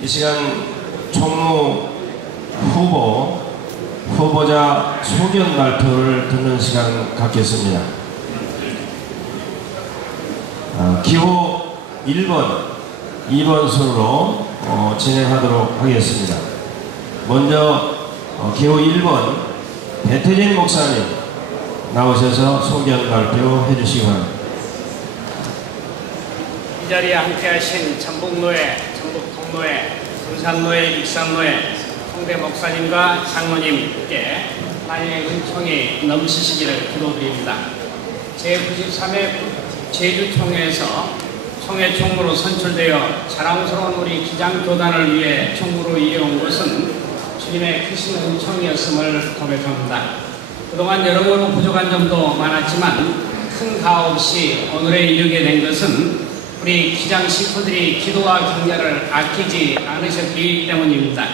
이 시간 총무 후보자 소견 발표를 듣는 시간 갖겠습니다. 기호 1번, 2번 순으로 진행하도록 하겠습니다. 먼저 기호 1번 배태진 목사님 나오셔서 소견 발표해 주시기 바랍니다. 이 자리에 함께하신 전북노회, 전북동노회, 군산노회, 익산노회, 홍대 목사님과 장로님께 하나님의 은총이 넘치시기를 기도드립니다. 제93회 제주총회에서 총회 총무로 선출되어 자랑스러운 우리 기장교단을 위해 총무로 이어온 것은 주님의 크신 은총이었음을 고백합니다. 그동안 여러모로 부족한 점도 많았지만 큰 가오 없이 오늘에 이르게 된 것은 우리 기장 식구들이 기도와 격려를 아끼지 않으셨기 때문입니다.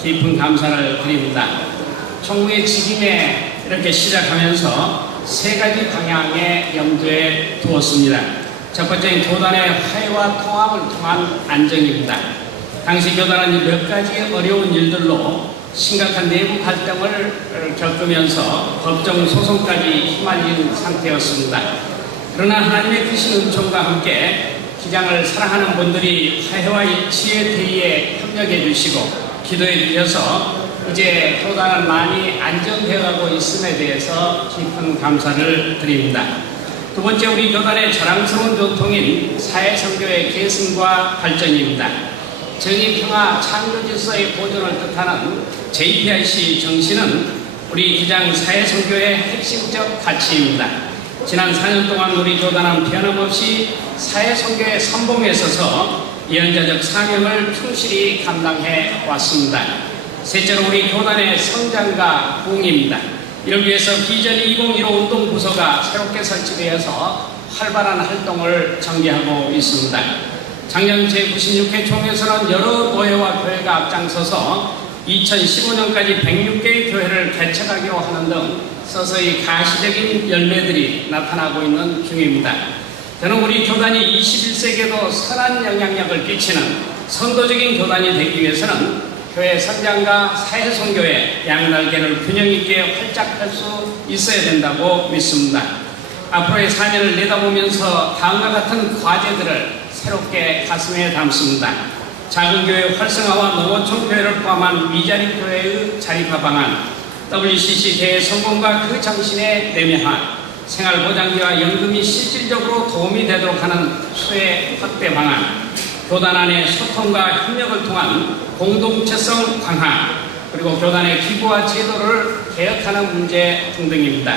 깊은 감사를 드립니다. 총무의 직임에 이렇게 시작하면서 세 가지 방향에 염두에 두었습니다. 첫 번째는 교단의 화해와 통합을 통한 안정입니다. 당시 교단은 몇 가지 어려운 일들로 심각한 내부 갈등을 겪으면서 법정 소송까지 휘말린 상태였습니다. 그러나 하나님의 크신 은총과 함께 기장을 사랑하는 분들이 화해와 일치의 대의에 협력해 주시고 기도해 주셔서 이제 교단은 많이 안정되어 가고 있음에 대해서 깊은 감사를 드립니다. 두 번째, 우리 교단의 자랑스러운 전통인 사회선교의 계승과 발전입니다. 정의, 평화, 창조 질서의 보존을 뜻하는 JPIC 정신은 우리 기장 사회선교의 핵심적 가치입니다. 지난 4년 동안 우리 교단은 변함없이 사회선교의 선봉에 서서 예언자적 사명을 충실히 감당해 왔습니다. 셋째로 우리 교단의 성장과 부흥입니다. 이를 위해서 비전 2015 운동부서가 새롭게 설치되어서 활발한 활동을 전개하고 있습니다. 작년 제96회 총회에서는 여러 노회와 교회가 앞장서서 2015년까지 106개의 교회를 개척하기로 하는 등 서서히 가시적인 열매들이 나타나고 있는 중입니다. 저는 우리 교단이 21세기에도 선한 영향력을 끼치는 선도적인 교단이 되기 위해서는 교회 성장과 사회선교의 양날개를 균형 있게 활짝 펼 수 있어야 된다고 믿습니다. 앞으로의 4년을 내다보면서 다음과 같은 과제들을 새롭게 가슴에 담습니다. 작은 교회 활성화와 농어촌 교회를 포함한 미자립 교회의 자립화 방안, WCC 대회 성공과 그 정신의 내면화, 생활보장비와 연금이 실질적으로 도움이 되도록 하는 수혜 확대 방안, 교단 안의 소통과 협력을 통한 공동체성 강화, 그리고 교단의 기부와 제도를 개혁하는 문제 등등입니다.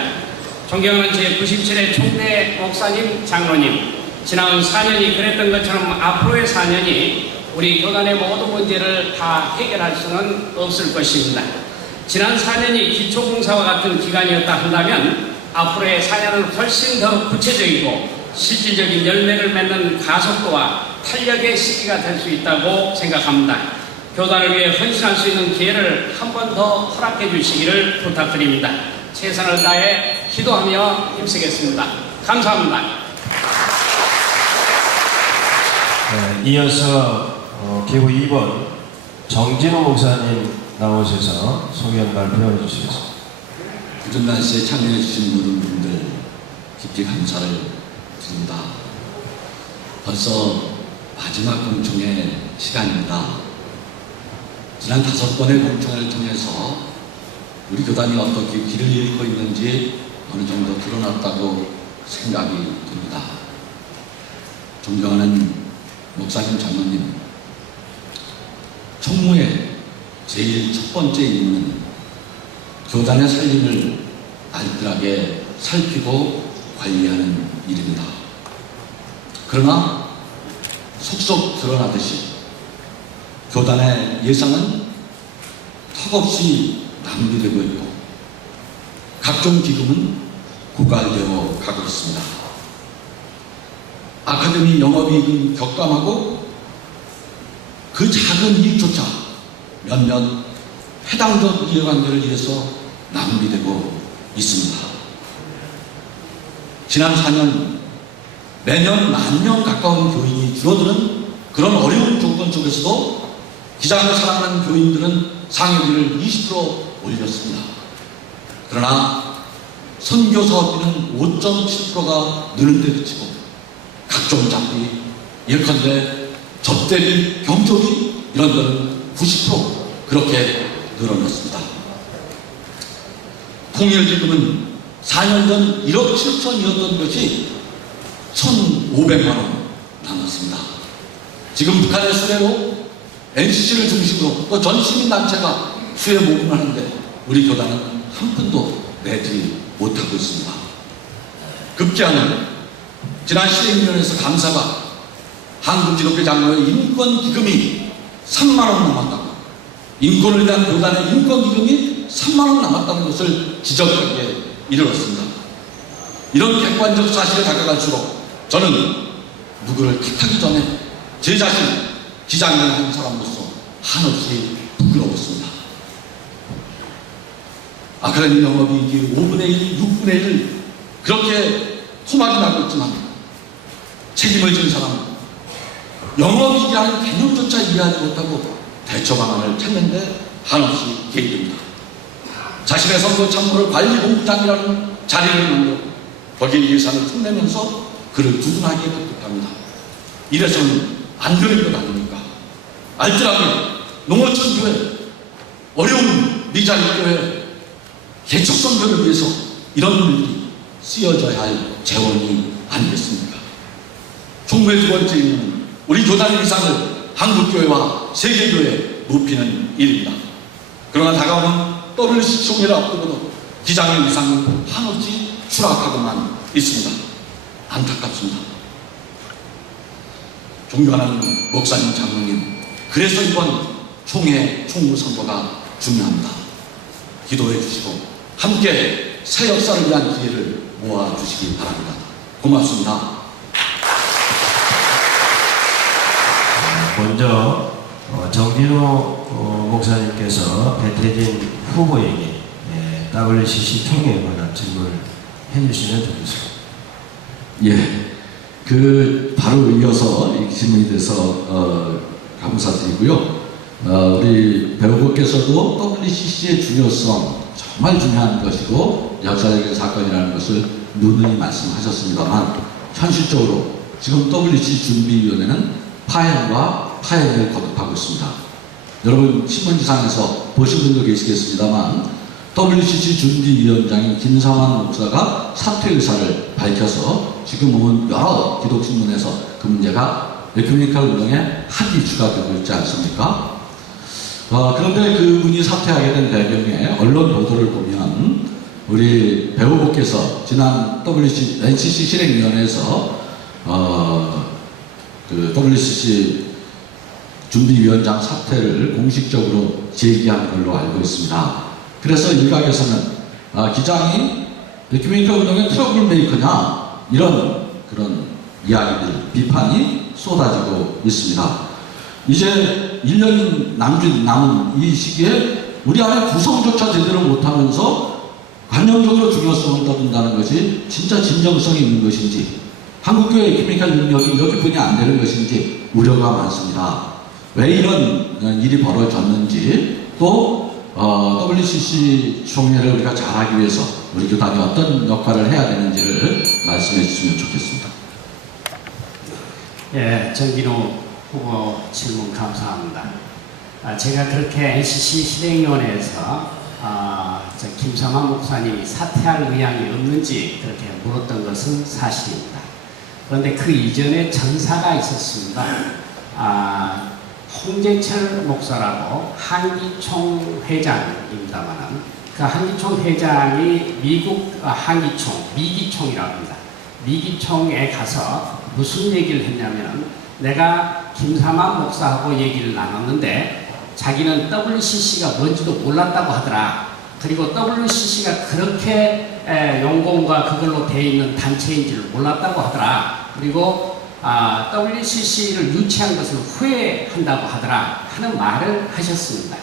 존경하는 제97회 총대 목사님, 장로님, 지난 4년이 그랬던 것처럼 앞으로의 4년이 우리 교단의 모든 문제를 다 해결할 수는 없을 것입니다. 지난 4년이 기초봉사와 같은 기간이었다 한다면 앞으로의 4년은 훨씬 더 구체적이고 실질적인 열매를 맺는 가속도와 탄력의 시기가 될 수 있다고 생각합니다. 교단을 위해 헌신할 수 있는 기회를 한 번 더 허락해 주시기를 부탁드립니다. 최선을 다해 기도하며 힘쓰겠습니다. 감사합니다. 네, 이어서 기호 2번 정진호 목사님 나오셔서 소견 발표해 주시겠습니다. 늦은 날씨에 참여해 주신 모든 분들 깊이 감사를 드립니다. 벌써 마지막 공청회 시간입니다. 지난 5번의 공청회를 통해서 우리 교단이 어떻게 길을 잃고 있는지 어느 정도 드러났다고 생각이 듭니다. 존경하는 목사님, 장로님, 총무의 제일 첫 번째 임무는 교단의 살림을 알뜰하게 살피고 관리하는 일입니다. 그러나 속속 드러나듯이 교단의 예산은 턱없이 낭비되고 있고 각종 기금은 고갈되어 가고 있습니다. 아카데미 영업이익은 격감하고 그 작은 이익조차 몇몇 해당적 이해관계를 위해서 낭비되고 있습니다. 지난 4년 매년 10,000명 가까운 교인이 줄어드는 그런 어려운 조건 속에서도 기장을 사랑하는 교인들은 상여비를 20% 올렸습니다. 그러나 선교 사업비는 5.7%가 느는 데 그치고 각종 장비, 예컨대 접대비, 경조비 이런 데는 90% 그렇게 늘어났습니다. 통일기금은 4년 전 1억 7천이었던 것이 1,500만 원 남았습니다. 지금 북한의 수혜로 NCC를 중심으로 또 전 시민단체가 수혜 모금을 하는데 우리 교단은 한 푼도 내지 못하고 있습니다. 급기야는 지난 시행위원회에서 감사가 한국기독교 장로의 인권기금이 3만 원 남았다고, 인권을 위한 교단의 인권기금이 3만 원 남았다는 것을 지적하기에 이르렀습니다. 이런 객관적 사실에 다가갈수록 저는 누구를 탓하기 전에 제 자신 기장을 한 사람으로서 한없이 부끄러웠습니다. 아카데미 영업이익이 5분의 1, 6분의 1 그렇게 토막이 나고 있지만 책임을 진 사람은 영업이익이라는 개념조차 이해하지 못하고 대처 방안을 찾는데 한없이 개입됩니다. 자신의 선거 참모를 관리본부장이라는 자리를 만들어 거기에 예산을 틈내면서 그를 두둔하게 급급합니다. 이래서는 안 되는 것 아닙니까? 알뜰하게 농어촌 교회, 어려운 미자리 교회, 개척 선교를 위해서 이런 일들이 쓰여져야 할 재원이 아니겠습니까? 총무의 두 번째 임무는 우리 교단의 위상을 한국교회와 세계교회에 높이는 일입니다. 그러나 다가오는 WC 총회를 앞두고도 기장의 위상은 한없이 추락하고만 있습니다. 안타깝습니다. 존경하는 목사님, 장로님, 그래서 이번 총회 총무 선거가 중요합니다. 기도해 주시고 함께 새 역사를 위한 기회를 모아주시기 바랍니다. 고맙습니다. 먼저 정진호 목사님께서 배태진 후보에게 WCC 총회에 관한 질문을 해주시면 좋겠습니다. 예, 바로 이어서 이 질문이 돼서 감사드리고요. 우리 배우분께서도 WCC의 중요성 정말 중요한 것이고 역사적인 사건이라는 것을 누누이 말씀하셨습니다만 현실적으로 지금 WCC 준비위원회는 파행과 파행을 거듭하고 있습니다. 여러분 신문지상에서 보신 분도 계시겠습니다만 WCC 준비위원장인 김상환 목사가 사퇴 의사를 밝혀서 지금은 여러 기독신문에서 그 문제가 에큐메니컬 운동의 한 이슈가 되고 있지 않습니까? 그런데 그분이 사퇴하게 된 배경에 언론 보도를 보면 우리 배우분께서 지난 NCC 실행위원회에서 그 WCC 준비위원장 사퇴를 공식적으로 제기한 걸로 알고 있습니다. 그래서 일각에서는 기장이 에큐메니컬 운동의 트러블 메이커냐 이런 그런 이야기들, 비판이 쏟아지고 있습니다. 이제 1년이 남은 이 시기에 우리 안에 구성조차 제대로 못하면서 관념적으로 중요성을 떠든다는 것이 진짜 진정성이 있는 것인지 한국교회 에큐메니컬 능력이 이렇게 분이 안 되는 것인지 우려가 많습니다. 왜 이런 일이 벌어졌는지 또 WCC 총회를 우리가 잘하기 위해서 우리 교단이 어떤 역할을 해야 되는지를 말씀해 주시면 좋겠습니다. 예, 정진호 후보 질문 감사합니다. 제가 그렇게 NCC 실행위원회에서 김성환 목사님이 사퇴할 의향이 없는지 그렇게 물었던 것은 사실입니다. 그런데 그 이전에 전사가 있었습니다. 홍재철 목사라고 한기총 회장입니다만은 그 한기총 회장이 미국 한기총, 미기총이라고 합니다. 미기총에 가서 무슨 얘기를 했냐면은 내가 김삼환 목사하고 얘기를 나눴는데 자기는 WCC가 뭔지도 몰랐다고 하더라. 그리고 WCC가 그렇게 용공과 그걸로 되어 있는 단체인지를 몰랐다고 하더라. 그리고 WCC를 유치한 것을 후회한다고 하더라 하는 말을 하셨습니다.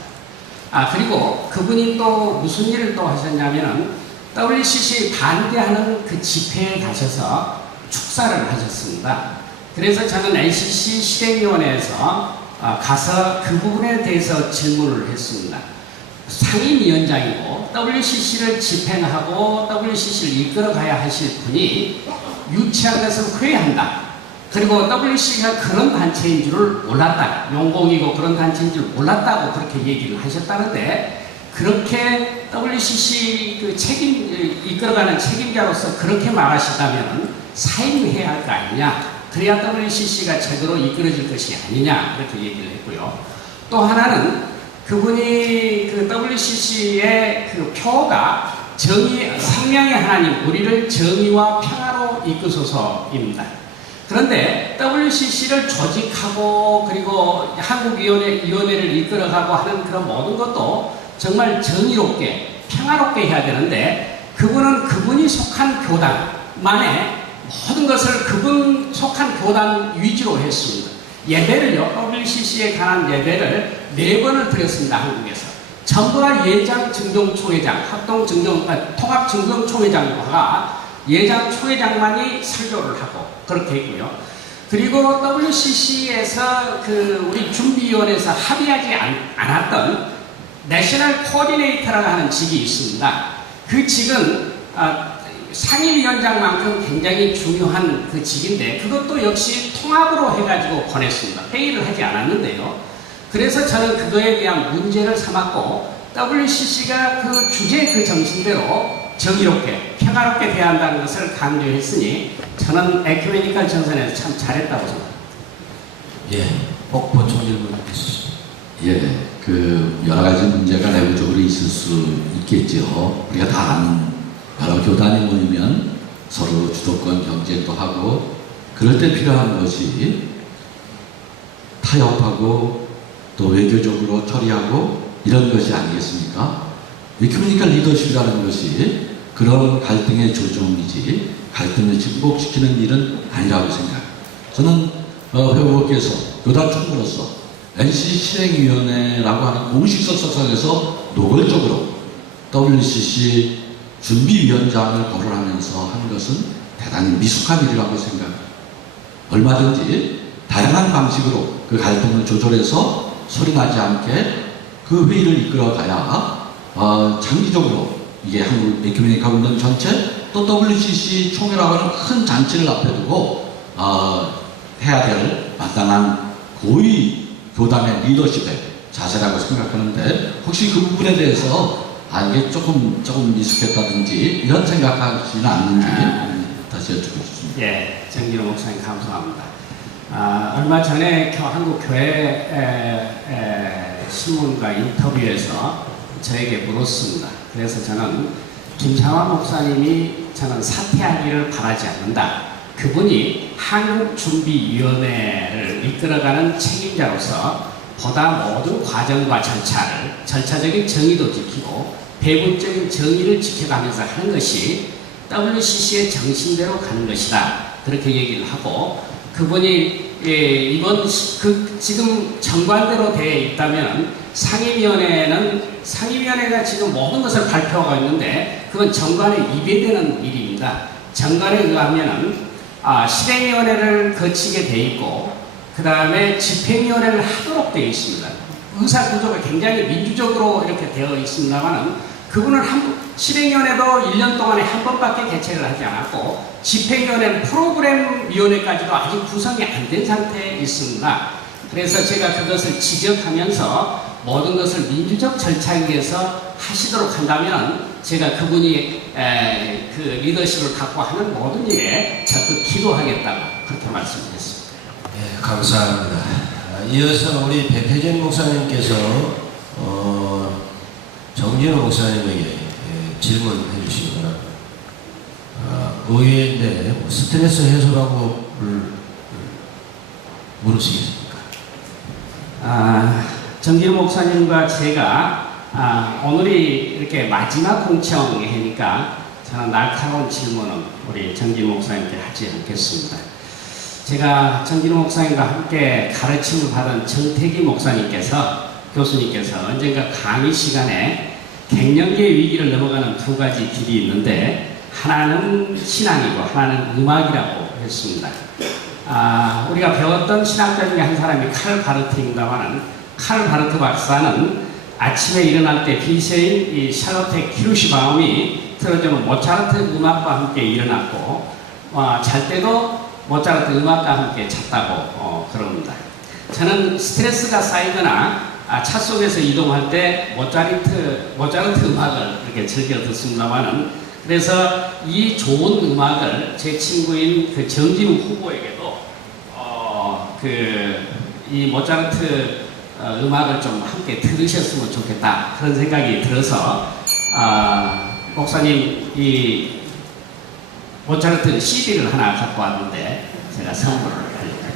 그리고 그분이 또 무슨 일을 또 하셨냐면은 WCC 반대하는 그 집회에 가셔서 축사를 하셨습니다. 그래서 저는 NCC 실행위원회에서 가서 그 부분에 대해서 질문을 했습니다. 상임위원장이고 WCC를 집행하고 WCC를 이끌어가야 하실 분이 유치한 것을 후회한다. 그리고 WCC가 그런 단체인 줄을 몰랐다. 용공이고 그런 단체인 줄 몰랐다고 그렇게 얘기를 하셨다는데, 그렇게 WCC 그 이끌어가는 책임자로서 그렇게 말하시다면 사임해야 할 거 아니냐. 그래야 WCC가 제대로 이끌어질 것이 아니냐. 그렇게 얘기를 했고요. 또 하나는 그분이 그 WCC의 그 표가 생명의 하나님, 우리를 정의와 평화로 이끄소서입니다. 그런데 WCC를 조직하고 그리고 한국위원회를 이끌어가고 하는 그런 모든 것도 정말 정의롭게 평화롭게 해야 되는데, 그분은 그분이 속한 교단만의 모든 것을 그분 속한 교단 위주로 했습니다. 예배를요, WCC에 관한 예배를 4번을 드렸습니다. 한국에서 전부 다 예장 증정총회장, 통합 증정총회장과 예장 총회장만이 설교를 하고 그렇게 했고요. 그리고 WCC에서 우리 준비위원회에서 합의하지 않았던 내셔널 코디네이터라고 하는 직이 있습니다. 그 직은 상임위원장만큼 굉장히 중요한 그 직인데, 그것도 역시 통합으로 해가지고 보냈습니다. 회의를 하지 않았는데요. 그래서 저는 그거에 대한 문제를 삼았고, WCC가 그 주제 그 정신대로 정의롭게 평화롭게 대한다는 것을 강조했으니 저는 에큐메니컬 전선에서 참 잘했다고 생각합니다. 예, 꼭 보충 질문 있으십니까? 예, 그 여러 가지 문제가 내부적으로 있을 수 있겠죠. 우리가 다 아는 여러 교단이 모이면 서로 주도권 경쟁도 하고, 그럴 때 필요한 것이 타협하고 또 외교적으로 처리하고 이런 것이 아니겠습니까? 에큐메니컬 리더십이라는 것이 그런 갈등의 조정이지 갈등을 증폭시키는 일은 아니라고 생각합니다. 저는 회원께서 교단 총무로서 NCC 실행위원회라고 하는 공식적 석상에서 노골적으로 WCC 준비위원장을 거론하면서 한 것은 대단히 미숙한 일이라고 생각합니다. 얼마든지 다양한 방식으로 그 갈등을 조절해서 소리나지 않게 그 회의를 이끌어가야 장기적으로 이게 한국 에큐메니컬 운동 전체 또 WCC 총회라고 하는 큰 잔치를 앞에 두고 해야 될 마땅한 고위 교단의 리더십의 자세라고 생각하는데, 혹시 그 부분에 대해서 이게 조금 미숙했다든지 이런 생각하시는 않는지 다시 여쭙고 싶습니다. 예, 정진호 목사님 감사합니다. 얼마 전에 한국 교회 신문과 인터뷰에서 저에게 물었습니다. 그래서 저는 김창완 목사님이 저는 사퇴하기를 바라지 않는다. 그분이 한국준비위원회를 이끌어가는 책임자로서 보다 모든 과정과 절차적인 정의도 지키고 배분적인 정의를 지켜가면서 하는 것이 WCC의 정신대로 가는 것이다. 그렇게 얘기를 하고, 그분이 이번 지금 정관대로 되어 있다면 상임위원회가 지금 모든 것을 발표하고 있는데 그건 정관에 위배되는 일입니다. 정관에 의하면은 실행위원회를 거치게 돼 있고, 그 다음에 집행위원회를 하도록 되어 있습니다. 의사구조가 굉장히 민주적으로 이렇게 되어 있습니다만은, 그분은 실행위원회도 1년 동안에 한 번밖에 개최를 하지 않았고, 집행위원회는 프로그램위원회까지도 아직 구성이 안 된 상태에 있습니다. 그래서 제가 그것을 지적하면서 모든 것을 민주적 절차에 의해서 하시도록 한다면 제가 그분이 그 리더십을 갖고 하는 모든 일에 적극 기도하겠다고 그렇게 말씀드렸습니다. 예, 감사합니다. 이어서 우리 배태진 목사님께서 정진호 목사님에게 질문해 주시거나 의외인데 스트레스 해소라고 물으시겠습니까? 정진호 목사님과 제가 오늘이 이렇게 마지막 공청회니까 저는 날카로운 질문은 우리 정진호 목사님께 하지 않겠습니다. 제가 정진호 목사님과 함께 가르침을 받은 정태기 교수님께서 언젠가 강의 시간에 갱년기의 위기를 넘어가는 2가지 길이 있는데, 하나는 신앙이고 하나는 음악이라고 했습니다. 우리가 배웠던 신학자 중에 한 사람이 칼 바르트입니다만은, 칼 바르트 박사는 아침에 일어날 때 비서인 이 샬로테 키루시바움이 틀어주는 모차르트 음악과 함께 일어났고, 잘 때도 모차르트 음악과 함께 잤다고 그럽니다. 저는 스트레스가 쌓이거나 차 속에서 이동할 때 모차르트 음악을 이렇게 즐겨 듣습니다만은, 그래서 이 좋은 음악을 제 친구인 그 정진우 후보에게도 이 모차르트 음악을 좀 함께 들으셨으면 좋겠다, 그런 생각이 들어서 목사님 이 모차르트 CD를 하나 갖고 왔는데 제가 선물을 드립니다.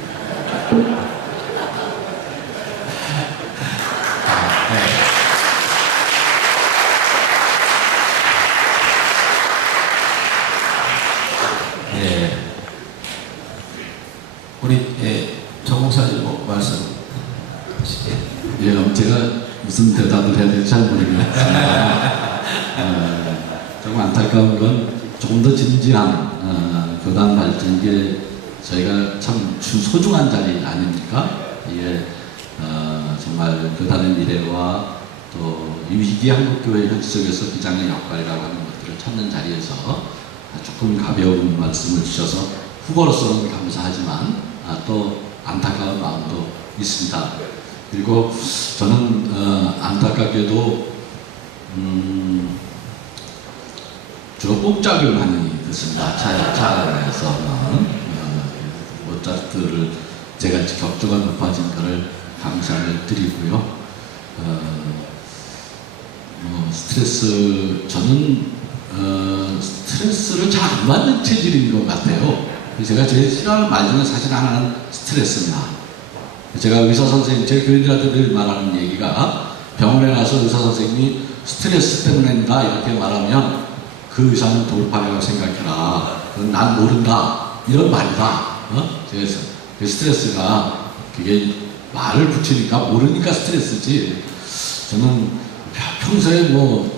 예. 우리 정 목사님 뭐 말씀 하시죠? 예, 제가 무슨 대답을 해야 될지 잘 모르겠습니다. 조금 안타까운 건 조금 더 진지한 교단 발전에 저희가 참 소중한 자리 아닙니까? 이게 정말 교단의 미래와 또 이 위기 한국교회 현실 속에서 기장의 역할이라고 하는 것들을 찾는 자리에서 조금 가벼운 말씀을 주셔서 후보로서는 감사하지만 또 안타까운 마음도 있습니다. 그리고 저는 안타깝게도 주로 뽕짝을 많이 듣습니다. 차에서는 모차르트를 제가 격조가 높아진 것을 감사를 드리고요. 저는 스트레스를 잘 안 받는 체질인 것 같아요. 제가 제일 싫어하는 말 중에 사실 하나는 스트레스입니다. 제가 의사 선생님, 제 교인들한테 늘 말하는 얘기가, 병원에 가서 의사 선생님이 스트레스 때문인가 이렇게 말하면 그 의사는 돌팔이라고 생각해라. 그건 난 모른다. 이런 말이다. 그래서 그 스트레스가 그게 말을 붙이니까 모르니까 스트레스지. 저는 평소에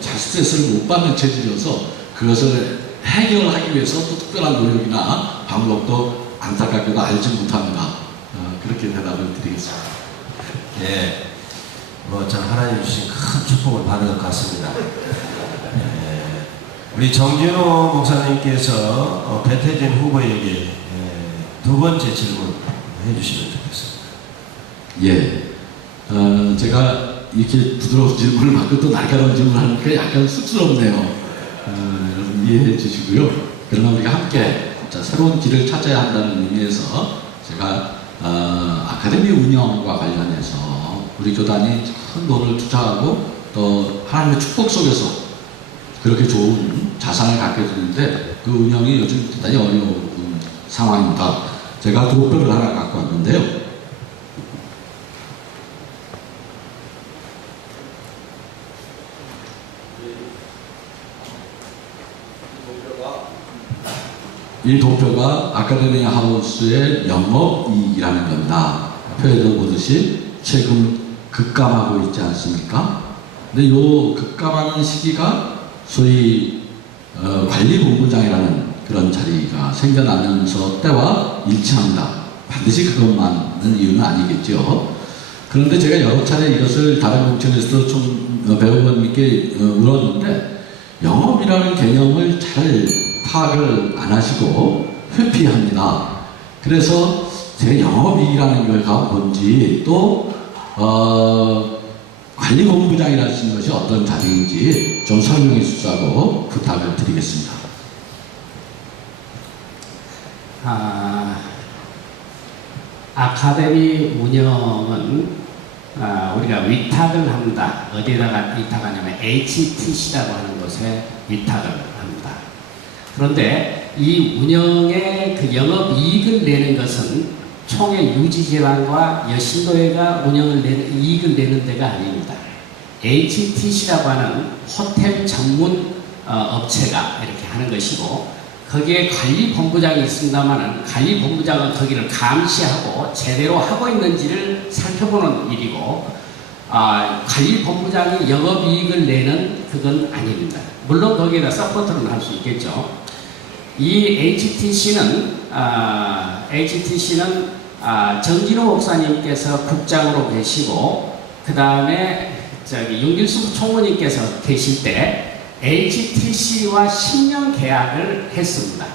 잘 스트레스를 못 받는 체질이어서 그것을 해결하기 위해서 또 특별한 노력이나 방법도 안타깝게도 알지 못합니다. 그렇게 대답을 드리겠습니다. 예. 참 하나님 주신 큰 축복을 받은 것 같습니다. 예. 우리 정진호 목사님께서 배태진 후보에게 두 번째 질문 해주시면 좋겠습니다. 예. 제가 이렇게 부드러운 질문을 받고 또 날카로운 질문을 하니까 약간 쑥스럽네요. 여러분 이해해 주시고요. 그러나 우리가 함께 새로운 길을 찾아야 한다는 의미에서 제가 아카데미 운영과 관련해서 우리 교단이 큰 돈을 투자하고 또 하나님의 축복 속에서 그렇게 좋은 자산을 갖게 되는데 그 운영이 요즘 대단히 어려운 상황입니다. 제가 도표를 하나 갖고 왔는데요. 이 도표가 아카데미 하우스의 영업이익이라는 겁니다. 표에도 보듯이 최근 급감하고 있지 않습니까? 근데 요 급감하는 시기가 소위 관리본부장이라는 그런 자리가 생겨나면서 때와 일치합니다. 반드시 그것만은 이유는 아니겠죠. 그런데 제가 여러 차례 이것을 다른 공청에서도 좀 배우원님께 물었는데 영업이라는 개념을 잘 파악을 안 하시고 회피합니다. 그래서 제 영업이익이라는 게 뭔지 또 관리본부장이라는 것이 어떤 자리인지 좀 설명해 주시라고 부탁을 드리겠습니다. 아카데미 운영은 우리가 위탁을 합니다. 어디에다가 위탁하냐면 HTC라고 하는 곳에 위탁을 합니다. 그런데 이 운영의 그 영업이익을 내는 것은 총회 유지재단과 여신도회가 운영을 내는 이익을 내는 데가 아닙니다. HTC라고 하는 호텔 전문 업체가 이렇게 하는 것이고 거기에 관리본부장이 있습니다만은 관리본부장은 거기를 감시하고 제대로 하고 있는지를 살펴보는 일이고 관리본부장이 영업이익을 내는 그건 아닙니다. 물론 거기에다 서포트는 할 수 있겠죠. 이 HTC는 HTC는 정진호 목사님께서 국장으로 계시고 그 다음에 윤길수 총무님께서 계실 때 HTC와 10년 계약을 했습니다.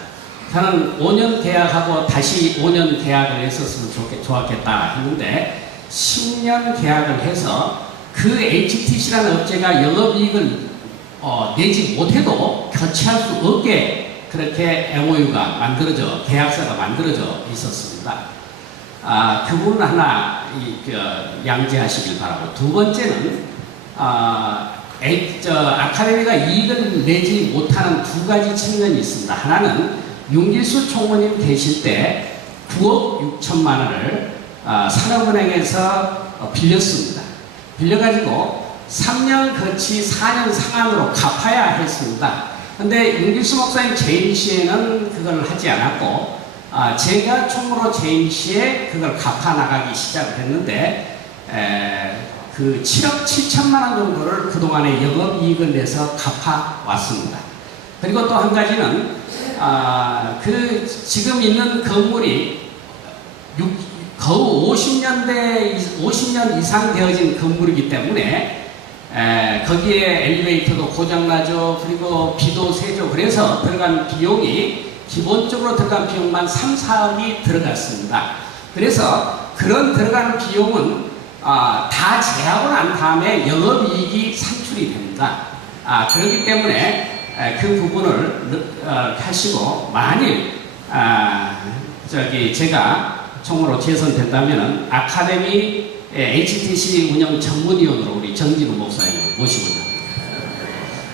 저는 5년 계약하고 다시 5년 계약을 했었으면 좋았겠다 했는데 10년 계약을 해서 그 HTC라는 업체가 영업이익을 내지 못해도 교체할 수 없게 그렇게 MOU가 만들어져 계약서가 만들어져 있었습니다. 그 부분 하나 양지하시길 바라고, 두 번째는 아카데미가 이익을 내지 못하는 두 가지 측면이 있습니다. 하나는 윤길수 총무님 계실 때 9억 6천만 원을 산업은행에서 빌렸습니다. 빌려가지고 3년 거치 4년 상환으로 갚아야 했습니다. 근데 윤길수 목사님 재임 시에는 그걸 하지 않았고 제가 총무로 재임 시에 그걸 갚아 나가기 시작을 했는데 그 7억 7천만 원 정도를 그동안에 영업이익을 내서 갚아 왔습니다. 그리고 또 한 가지는 그 지금 있는 건물이 거의 50년 이상 되어진 건물이기 때문에 거기에 엘리베이터도 고장나죠. 그리고 비도 새죠. 그래서 들어간 비용이 기본적으로 들어간 비용만 3, 4억이 들어갔습니다. 그래서 그런 들어가는 비용은 다 제하고 난 다음에 영업이익이 산출이 됩니다. 그렇기 때문에 그 부분을 하시고 만일 제가 총무로 재선된다면 아카데미 HTC 운영 전문위원으로 우리 정진우 목사님을 모시고요.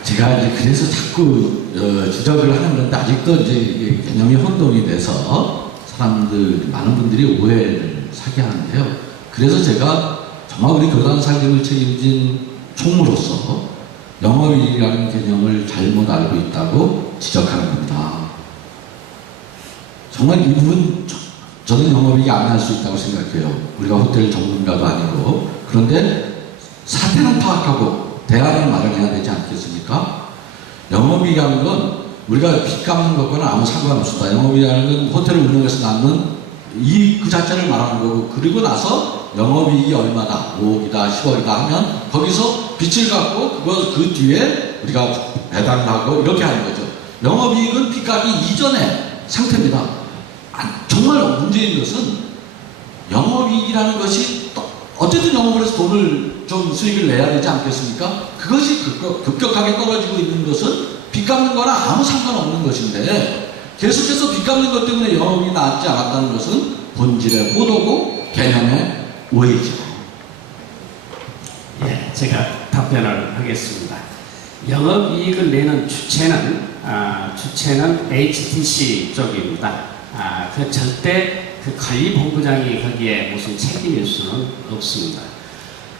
제가 이제 그래서 자꾸 지적을 하는 건데 아직도 이제 개념이 혼동이 돼서 많은 분들이 오해를 사게 하는데요. 그래서 제가 정말 우리 교단 살림을 책임진 총무로서 영업이익이라는 개념을 잘못 알고 있다고 지적하는 겁니다. 정말 이 부분 저는 영업이익이 안 날 수 있다고 생각해요. 우리가 호텔 전문가도 아니고. 그런데 사태는 파악하고 대안을 마련해야 되지 않겠습니까? 영업이익이라는 건 우리가 빚 갚는 것과는 아무 상관없습니다. 영업이익이라는 건 호텔을 운영해서 낳는 이익 그 자체를 말하는 거고, 그리고 나서 영업이익이 얼마다, 5억이다, 10억이다 하면 거기서 빚을 갚고 그 뒤에 우리가 배당을 하고 이렇게 하는 거죠. 영업이익은 빚 갚기 이전의 상태입니다. 정말 문제인 것은 영업이익이라는 것이 어쨌든 영업을 해서 돈을 좀 수익을 내야 되지 않겠습니까? 그것이 급격하게 떨어지고 있는 것은 빚 갚는 거랑 아무 상관없는 것인데 계속해서 빚 갚는 것 때문에 영업이 낫지 않았다는 것은 본질의 호도고 개념의 오해이죠. 예, 제가 답변을 하겠습니다. 영업이익을 내는 주체는 HTC 쪽입니다. 절대 그 관리본부장이 거기에 무슨 책임일 수는 없습니다.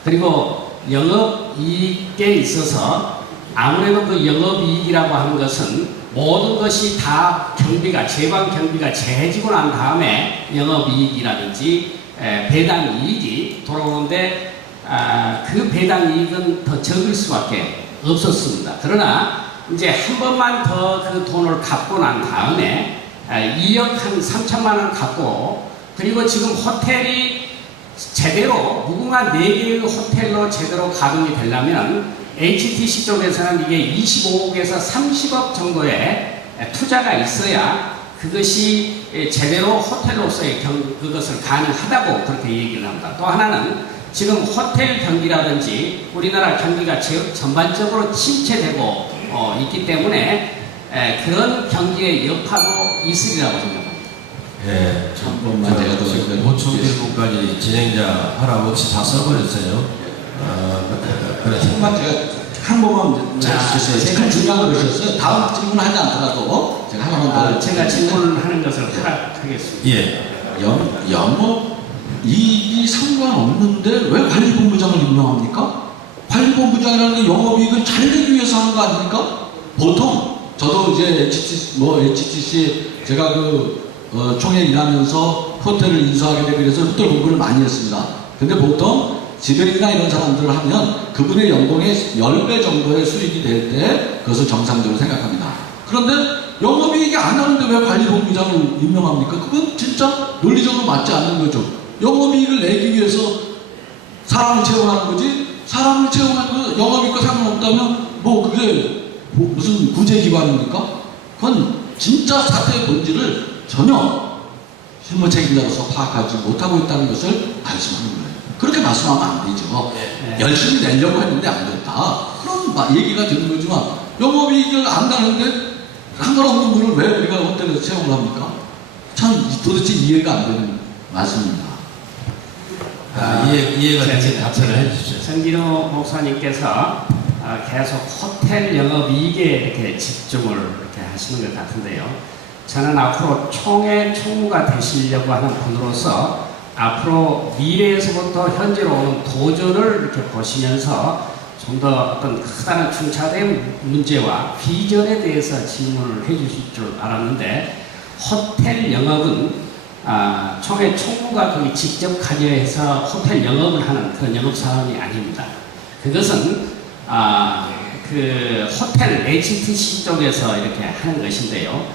그리고 영업이익에 있어서 아무래도 그 영업이익이라고 하는 것은 모든 것이 다 제방 경비가 재해지고 난 다음에 영업이익이라든지 배당이익이 돌아오는데 그 배당이익은 더 적을 수밖에 없었습니다. 그러나 이제 한 번만 더 그 돈을 갚고 난 다음에 2억 한 3천만 원 갚고, 그리고 지금 호텔이 제대로 무궁화 4개의 호텔로 제대로 가동이 되려면 HTC 쪽에서는 이게 25억에서 30억 정도의 투자가 있어야 그것이 제대로 호텔로서의 그것을 가능하다고 그렇게 얘기를 합니다. 또 하나는 지금 호텔 경기라든지 우리나라 경기가 전반적으로 침체되고 있기 때문에 그런 경기의 여파도 있으리라고 생각합니다. 예, 제가 지금 보충 질문까지 진행자 허락 없이 다 써버렸어요. 그래서 제가 한 번만 제가 중요한 것이었어요. 다음 질문하지 않더라도 제가 하나만 더 제가 질문을 하는 것을 허락하겠습니다. 예, 영업이익이 상관없는데 왜 관리본부장을 임명합니까? 관리본부장이라는 게 영업이익을 잘 내기 위해서 하는 거 아닙니까? 보통 저도 이제 HTC 제가 총회 일하면서 호텔을 인수하게 되고 그래서 호텔 공부를 많이 했습니다. 근데 보통 지배인이나 이런 사람들을 하면 그분의 연봉의 10배 정도의 수익이 될 때 그것을 정상적으로 생각합니다. 그런데 영업이익이 안 나는데 왜 관리본부장을 임명합니까? 그건 진짜 논리적으로 맞지 않는 거죠. 영업이익을 내기 위해서 사람을 채용하는 거지, 사람을 채용하는 거 영업이익과 상관없다면 뭐 그게 무슨 구제 기반입니까? 그건 진짜 사태의 본질을 전혀 실무 책임자로서 파악하지 못하고 있다는 것을 말씀하는 거예요. 그렇게 말씀하면 안 되죠. 열심히 내려고 했는데 안 됐다. 그런 얘기가 되는 거지만 영업이익을 안 나는데 상관없는 분을 왜 우리가 호텔에서 채용을 합니까? 참 도대체 이해가 안 되는 말씀입니다. 이해가 되는 답변을 해주십시오. 전진우 목사님께서 계속 호텔 영업이익에 이렇게 집중을 이렇게 하시는 것 같은데요. 저는 앞으로 총무가 되시려고 하는 분으로서 앞으로 미래에서부터 현재로 오는 도전을 이렇게 보시면서 좀 더 어떤 크다란 중차대의 문제와 비전에 대해서 질문을 해주실 줄 알았는데, 호텔 영업은 총회 총무가 거기 직접 관여해서 호텔 영업을 하는 그런 영업 사원이 아닙니다. 그것은 그 호텔 HTC 쪽에서 이렇게 하는 것인데요.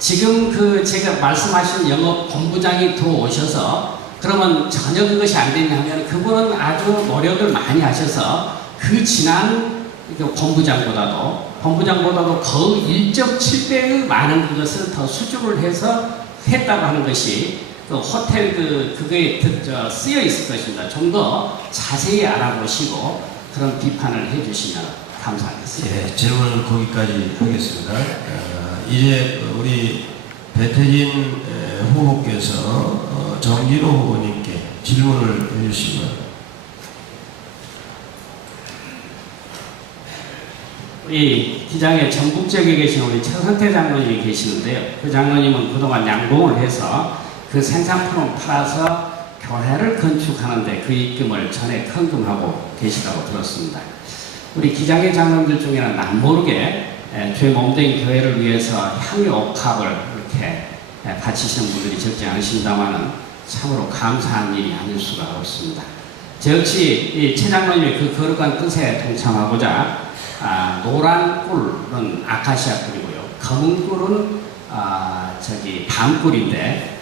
지금 그 제가 말씀하신 영업 본부장이 들어오셔서 그러면 전혀 그것이 안 되냐면 그분은 아주 노력을 많이 하셔서 그 지난 본부장보다도 거의 1.7배의 많은 그것을 더 수주를 해서 했다고 하는 것이 그 호텔 그거에 쓰여 있을 것입니다. 좀 더 자세히 알아보시고 그런 비판을 해주시면 감사하겠습니다. 예, 질문은 거기까지 하겠습니다. 이제 우리 배태진 후보께서 정진호 후보님께 질문을 해주시면. 우리 기장의 전북 지역에 계신 우리 최선태 장로님이 계시는데요. 그 장로님은 그동안 양봉을 해서 그 생산품을 팔아서 교회를 건축하는데 그 입금을 전액 헌금하고 계시다고 들었습니다. 우리 기장의 장로님들 중에는 남모르게 주의 몸된 교회를 위해서 향유 옥합을 이렇게 바치시는 분들이 적지 않으신다마는 참으로 감사한 일이 아닐 수가 없습니다. 저 역시 이 최 장로님의 그 거룩한 뜻에 동참하고자 노란 꿀은 아카시아 꿀이고요. 검은 꿀은 밤꿀인데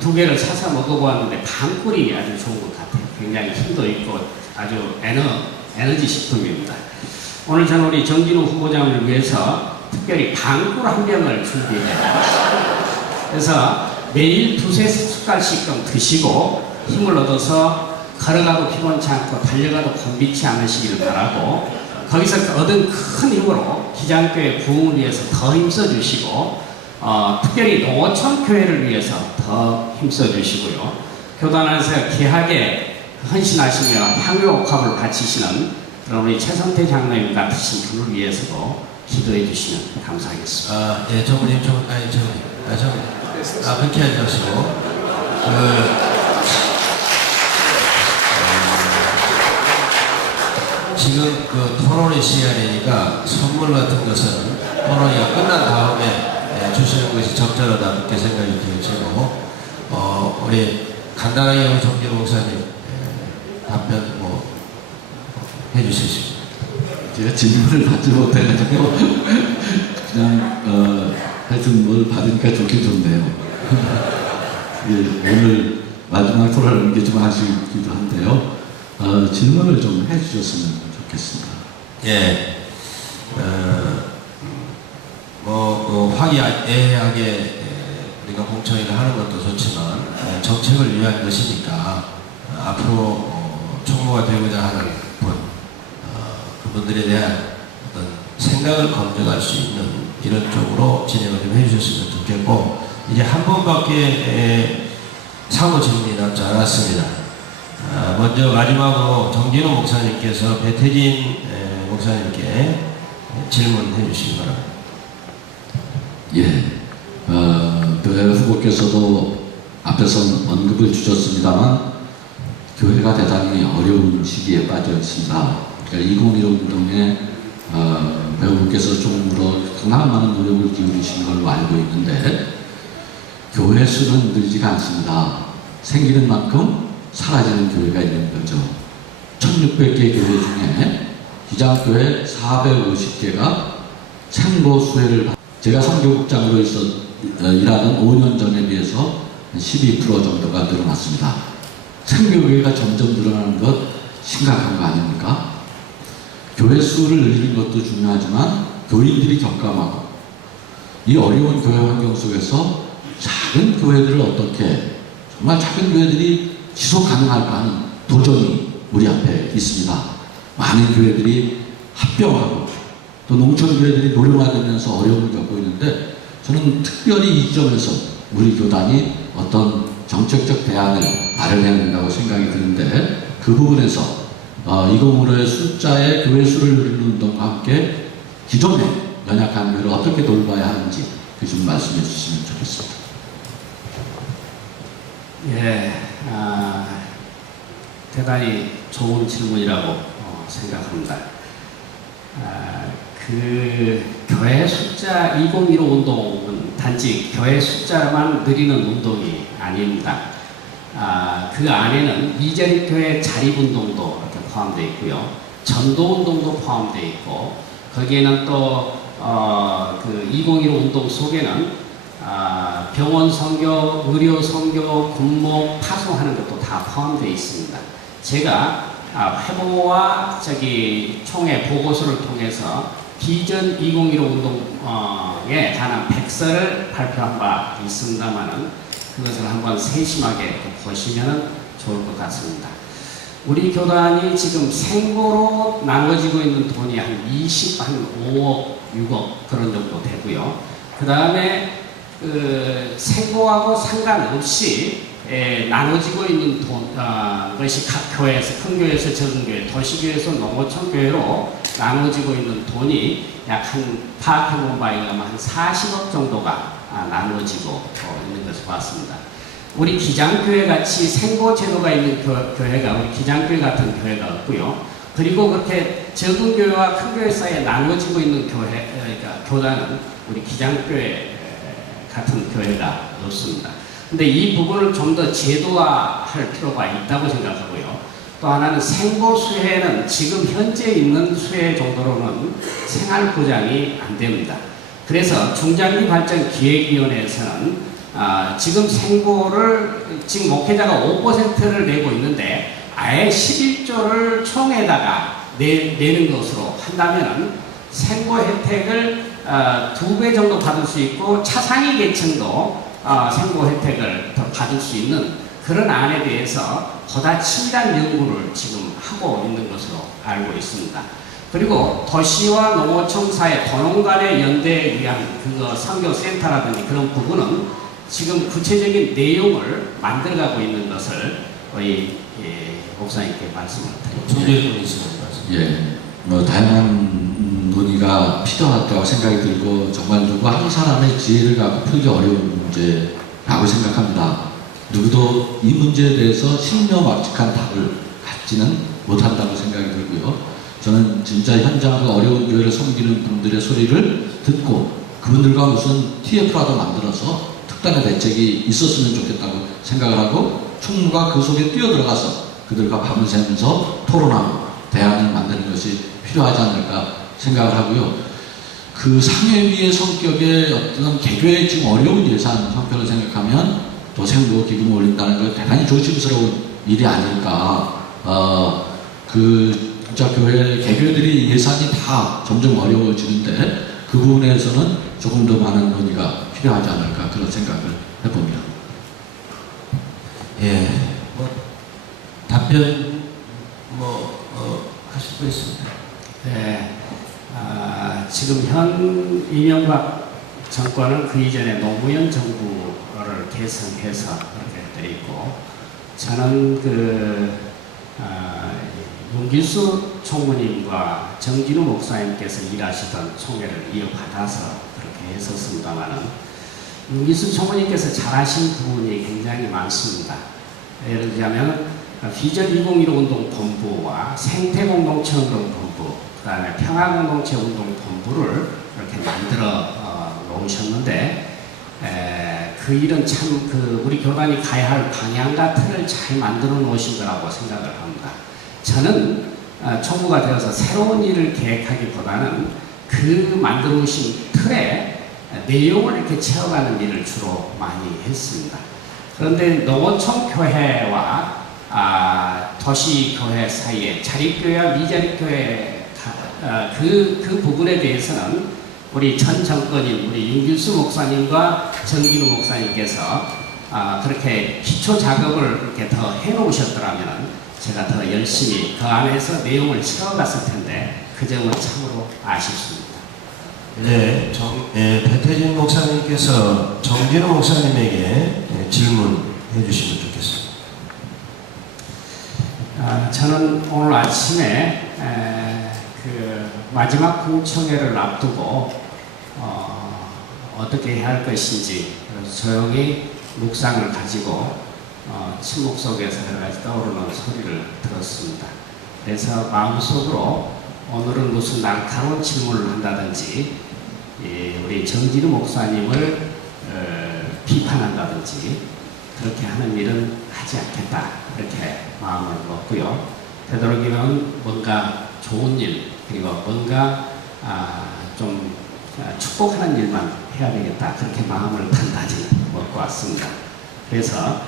두 개를 사서 먹어보았는데 밤꿀이 아주 좋은 것 같아요. 굉장히 힘도 있고 아주 에너지 식품입니다. 오늘 저는 우리 정진우 후보장을 위해서 특별히 밤꿀 한 병을 준비해요. 그래서 매일 2-3숟갈씩 좀 드시고 힘을 얻어서 걸어가도 피곤치 않고 달려가도 곤비치 않으시기를 바라고, 거기서 얻은 큰 힘으로 기장교회 부흥을 위해서 더 힘써주시고 특별히 농어촌 교회를 위해서 더 힘써주시고요. 교단 안에서 귀하게 헌신하시며 향유옥합을 바치시는 그런 우리 최선태 장로님 같으신 분을 위해서도 기도해 주시면 감사하겠습니다. 예, 정부님, 그렇게 하지 마시고, 지금 그 토론의 시간이니까 선물 같은 것은 토론이 끝난 다음에 주시는 것이 적절하다, 그렇게 생각이 되어지고, 우리 간단하게 우리 정진호 목사님 답변 해주시죠. 제가 질문을 받지 못해가지고 그냥 하여튼 뭘 받으니까 좋긴 좋네요. 예, 오늘 마지막 토론하는 게 좀 아쉽기도 한데요. 질문을 좀 해주셨으면 좋겠습니다. 예, 화기애애하게 우리가 공청회를 하는 것도 좋지만 정책을 위한 것이니까 앞으로 총무가 되고자 하는 분, 그분들에 대한 어떤 생각을 검증할 수 있는 이런 쪽으로 진행을 좀 해주셨으면 좋겠고, 이제 한 번밖에 상호 질문이 남지 않았습니다. 먼저 마지막으로 정진호 목사님께서 배태진 목사님께 질문해 주시기 바랍니다. 예, 교회 후보께서도 앞에서 언급을 주셨습니다만 교회가 대단히 어려운 시기에 빠져 있습니다. 그러니까 2015 운동에 배우분께서 좀으로 상당히 많은 노력을 기울이신 걸로 알고 있는데 교회 수는 늘지가 않습니다. 생기는 만큼 사라지는 교회가 있는 거죠. 1600개 교회 중에 기장교회 450개가 생보 수혜를 제가 선교국장으로 일하는 5년 전에 비해서 12% 정도가 늘어났습니다. 생교회가 점점 늘어나는 것 심각한 거 아닙니까? 교회 수를 늘리는 것도 중요하지만 교인들이 경감하고 이 어려운 교회 환경 속에서 작은 교회들을 어떻게 정말 작은 교회들이 지속 가능할까 하는 도전이 우리 앞에 있습니다. 많은 교회들이 합병하고 또 농촌 교회들이 노령화되면서 어려움을 겪고 있는데 저는 특별히 이 지점에서 우리 교단이 어떤 정책적 대안을 마련해야 된다고 생각이 드는데 그 부분에서 2015의 숫자의 교회 수를 늘리는 운동과 함께 기존의 연약한 교회를 어떻게 돌봐야 하는지 그 좀 말씀해 주시면 좋겠습니다. 예, 대단히 좋은 질문이라고 생각합니다. 그 교회 숫자 2015 운동은 단지 교회 숫자만 늘리는 운동이 아닙니다. 그 안에는 이재립 교회 자립운동도 이렇게 포함되어 있고요. 전도운동도 포함되어 있고 거기에는 또 그 2015 운동 속에는 병원 선교, 의료 선교, 군목, 파송하는 것도 다 포함되어 있습니다. 제가 회보와 총회 보고서를 통해서 비전 2015 운동에 관한 백서를 발표한 바 있습니다만은 그것을 한번 세심하게 보시면 좋을 것 같습니다. 우리 교단이 지금 생보로 나눠지고 있는 돈이 한 5억, 6억 그런 정도 되고요. 그 다음에 생보하고 상관없이 나눠지고 있는 것이 각 교회에서, 큰 교회에서 작은 교회, 도시교회에서 농어촌 교회로 나눠지고 있는 돈이 약 파악해본 바에 의하면 한 40억 정도가 나눠지고 있는 것을 봤습니다. 우리 기장교회 같이 생보제도가 있는 교회가 우리 기장교회 같은 교회가 없고요. 그리고 그렇게 적은 교회와 큰 교회 사이에 나눠지고 있는 그러니까 교단은 우리 기장교회 같은 교회가 없습니다. 근데 이 부분을 좀 더 제도화할 필요가 있다고 생각하고요. 또 하나는 생보수혜는 지금 현재 있는 수혜 정도로는 생활 보장이 안 됩니다. 그래서 중장기 발전 기획위원회에서는 지금 생보를 지금 목회자가 5%를 내고 있는데 아예 11조를 총에다가 내는 것으로 한다면은 생보 혜택을 2배 정도 받을 수 있고 차상위 계층도 생보 혜택을 더 받을 수 있는 그런 안에 대해서 보다 치밀한 연구를 지금 하고 있는 것으로 알고 있습니다. 그리고 도시와 농어촌 사회 도농 간의 연대에 위한 선교센터라든지 그런 부분은 지금 구체적인 내용을 만들어가고 있는 것을 우리 목사님께 말씀을 드립니다. 다양한 논의가 필요하다고 생각이 들고 정말 누구 한 사람의 지혜를 갖고 풀기 어려운 문제라고 생각합니다. 누구도 이 문제에 대해서 신묘막측한 답을 갖지는 못한다고 생각이 들고요. 저는 진짜 현장과 어려운 교회를 섬기는 분들의 소리를 듣고 그분들과 무슨 TF라도 만들어서 특단의 대책이 있었으면 좋겠다고 생각을 하고 총무가 그 속에 뛰어들어가서 그들과 밤을 새면서 토론하고 대안을 만드는 것이 필요하지 않을까 생각을 하고요. 그 상회위의 성격의 어떤 개교의 지금 어려운 예산 형편을 생각하면 또 생보 기금을 올린다는 건 대단히 조심스러운 일이 아닐까. 진짜 개교들이 예산이 다 점점 어려워지는데 그 부분에서는 조금 더 많은 논의가 필요하지 않을까 그런 생각을 해봅니다. 답변 하실 거 있습니다. 네, 지금 현 이명박 정권은 그 이전에 노무현 정부를 계승해서 그렇게 되어 있고 저는 윤길수 총무님과 정진우 목사님께서 일하시던 총회를 이어받아서 그렇게 했었습니다만은 윤길수 총무님께서 잘하신 부분이 굉장히 많습니다. 예를 들자면 비전 2015 운동 본부와 생태공동체 운동 본부, 그 다음에 평화공동체 운동 본부를 이렇게 만들어 놓으셨는데 그 일은 참 우리 교단이 가야 할 방향과 틀을 잘 만들어 놓으신 거라고 생각을 합니다. 저는 총무가 되어서 새로운 일을 계획하기보다는 그 만들어 놓으신 틀에 내용을 이렇게 채워가는 일을 주로 많이 했습니다. 그런데 농어촌 교회와 도시교회 사이에 자립교회와 미자립교회 그 부분에 대해서는 우리 전 정권인 우리 윤길수 목사님과 정진우 목사님께서 그렇게 기초 작업을 이렇게 더 해놓으셨더라면 제가 더 열심히 그 안에서 내용을 채워갔을 텐데 그 점은 참으로 아쉽습니다. 네, 배태진 목사님께서 정진우 목사님에게 질문해 주시면 좋겠습니다. 저는 오늘 아침에 그 마지막 공청회를 앞두고 어떻게 해야 할 것인지 조용히 묵상을 가지고 침묵 속에서 여러 가지 떠오르는 소리를 들었습니다. 그래서 마음속으로 오늘은 무슨 날카로운 질문을 한다든지 우리 정진우 목사님을 비판한다든지 그렇게 하는 일은 하지 않겠다 이렇게 마음을 먹고요. 되도록이면 뭔가 좋은 일 그리고 뭔가 좀 축복하는 일만 해야 되겠다 그렇게 마음을 단단히 먹고 왔습니다. 그래서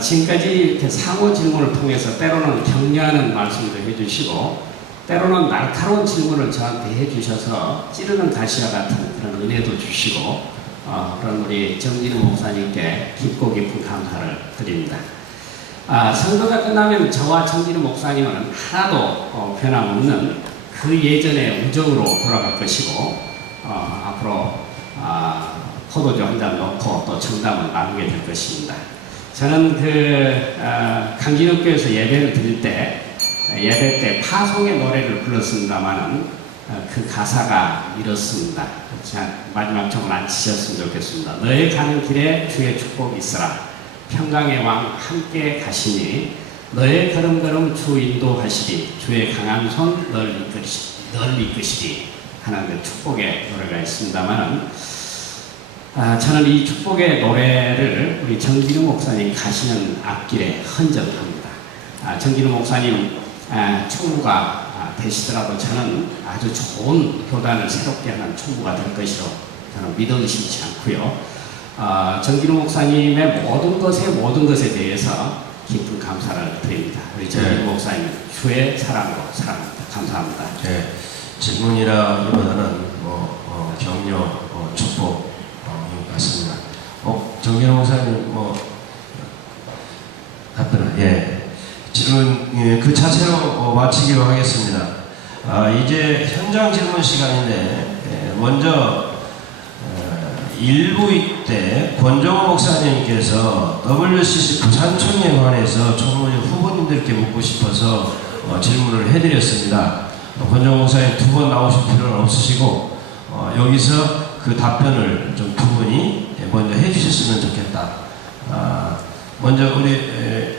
지금까지 이렇게 상호 질문을 통해서 때로는 격려하는 말씀도 해주시고 때로는 날카로운 질문을 저한테 해주셔서 찌르는 가시와 같은 그런 은혜도 주시고 그런 우리 정진우 목사님께 깊고 깊은 감사를 드립니다. 선거가 끝나면 저와 정진우 목사님은 하나도 변함없는 그 예전의 우정으로 돌아갈 것이고 앞으로 포도주 한 잔 넣고 또 정담을 나누게 될 것입니다. 저는 강진욱교에서 예배를 드릴 때 예배 때 파송의 노래를 불렀습니다만은 그 가사가 이렇습니다. 마지막 점을 안 치셨으면 좋겠습니다. 너의 가는 길에 주의 축복이 있으라. 평강의 왕 함께 가시니 너의 걸음걸음 주 인도하시리. 주의 강한 손 널 이끄시리 하는 그 축복의 노래가 있습니다만은 저는 이 축복의 노래를 우리 정진우 목사님 가시는 앞길에 헌정합니다. 정진우 목사님 총무가 되시더라도 저는 아주 좋은 교단을 새롭게 하는 총무가 될 것이로 저는 믿어 의심치 않고요. 정진우 목사님의 모든 것에 대해서 깊은 감사를 드립니다. 우리 정진우 목사님 주의 사랑으로 사랑합니다. 감사합니다. 네, 질문이라기보다는 격려, 축복 같습니다. 정진우 목사님 답변을 질문 그 자체로 마치기로 하겠습니다. 이제 현장 질문 시간인데 먼저 1부 때 권정호 목사님께서 WCC 부산총회에 관해서 총무진 후보님들께 묻고 싶어서 질문을 해드렸습니다. 권정호 목사님 두 번 나오실 필요는 없으시고 여기서 그 답변을 좀 두 분이 먼저 해주셨으면 좋겠다. 먼저 우리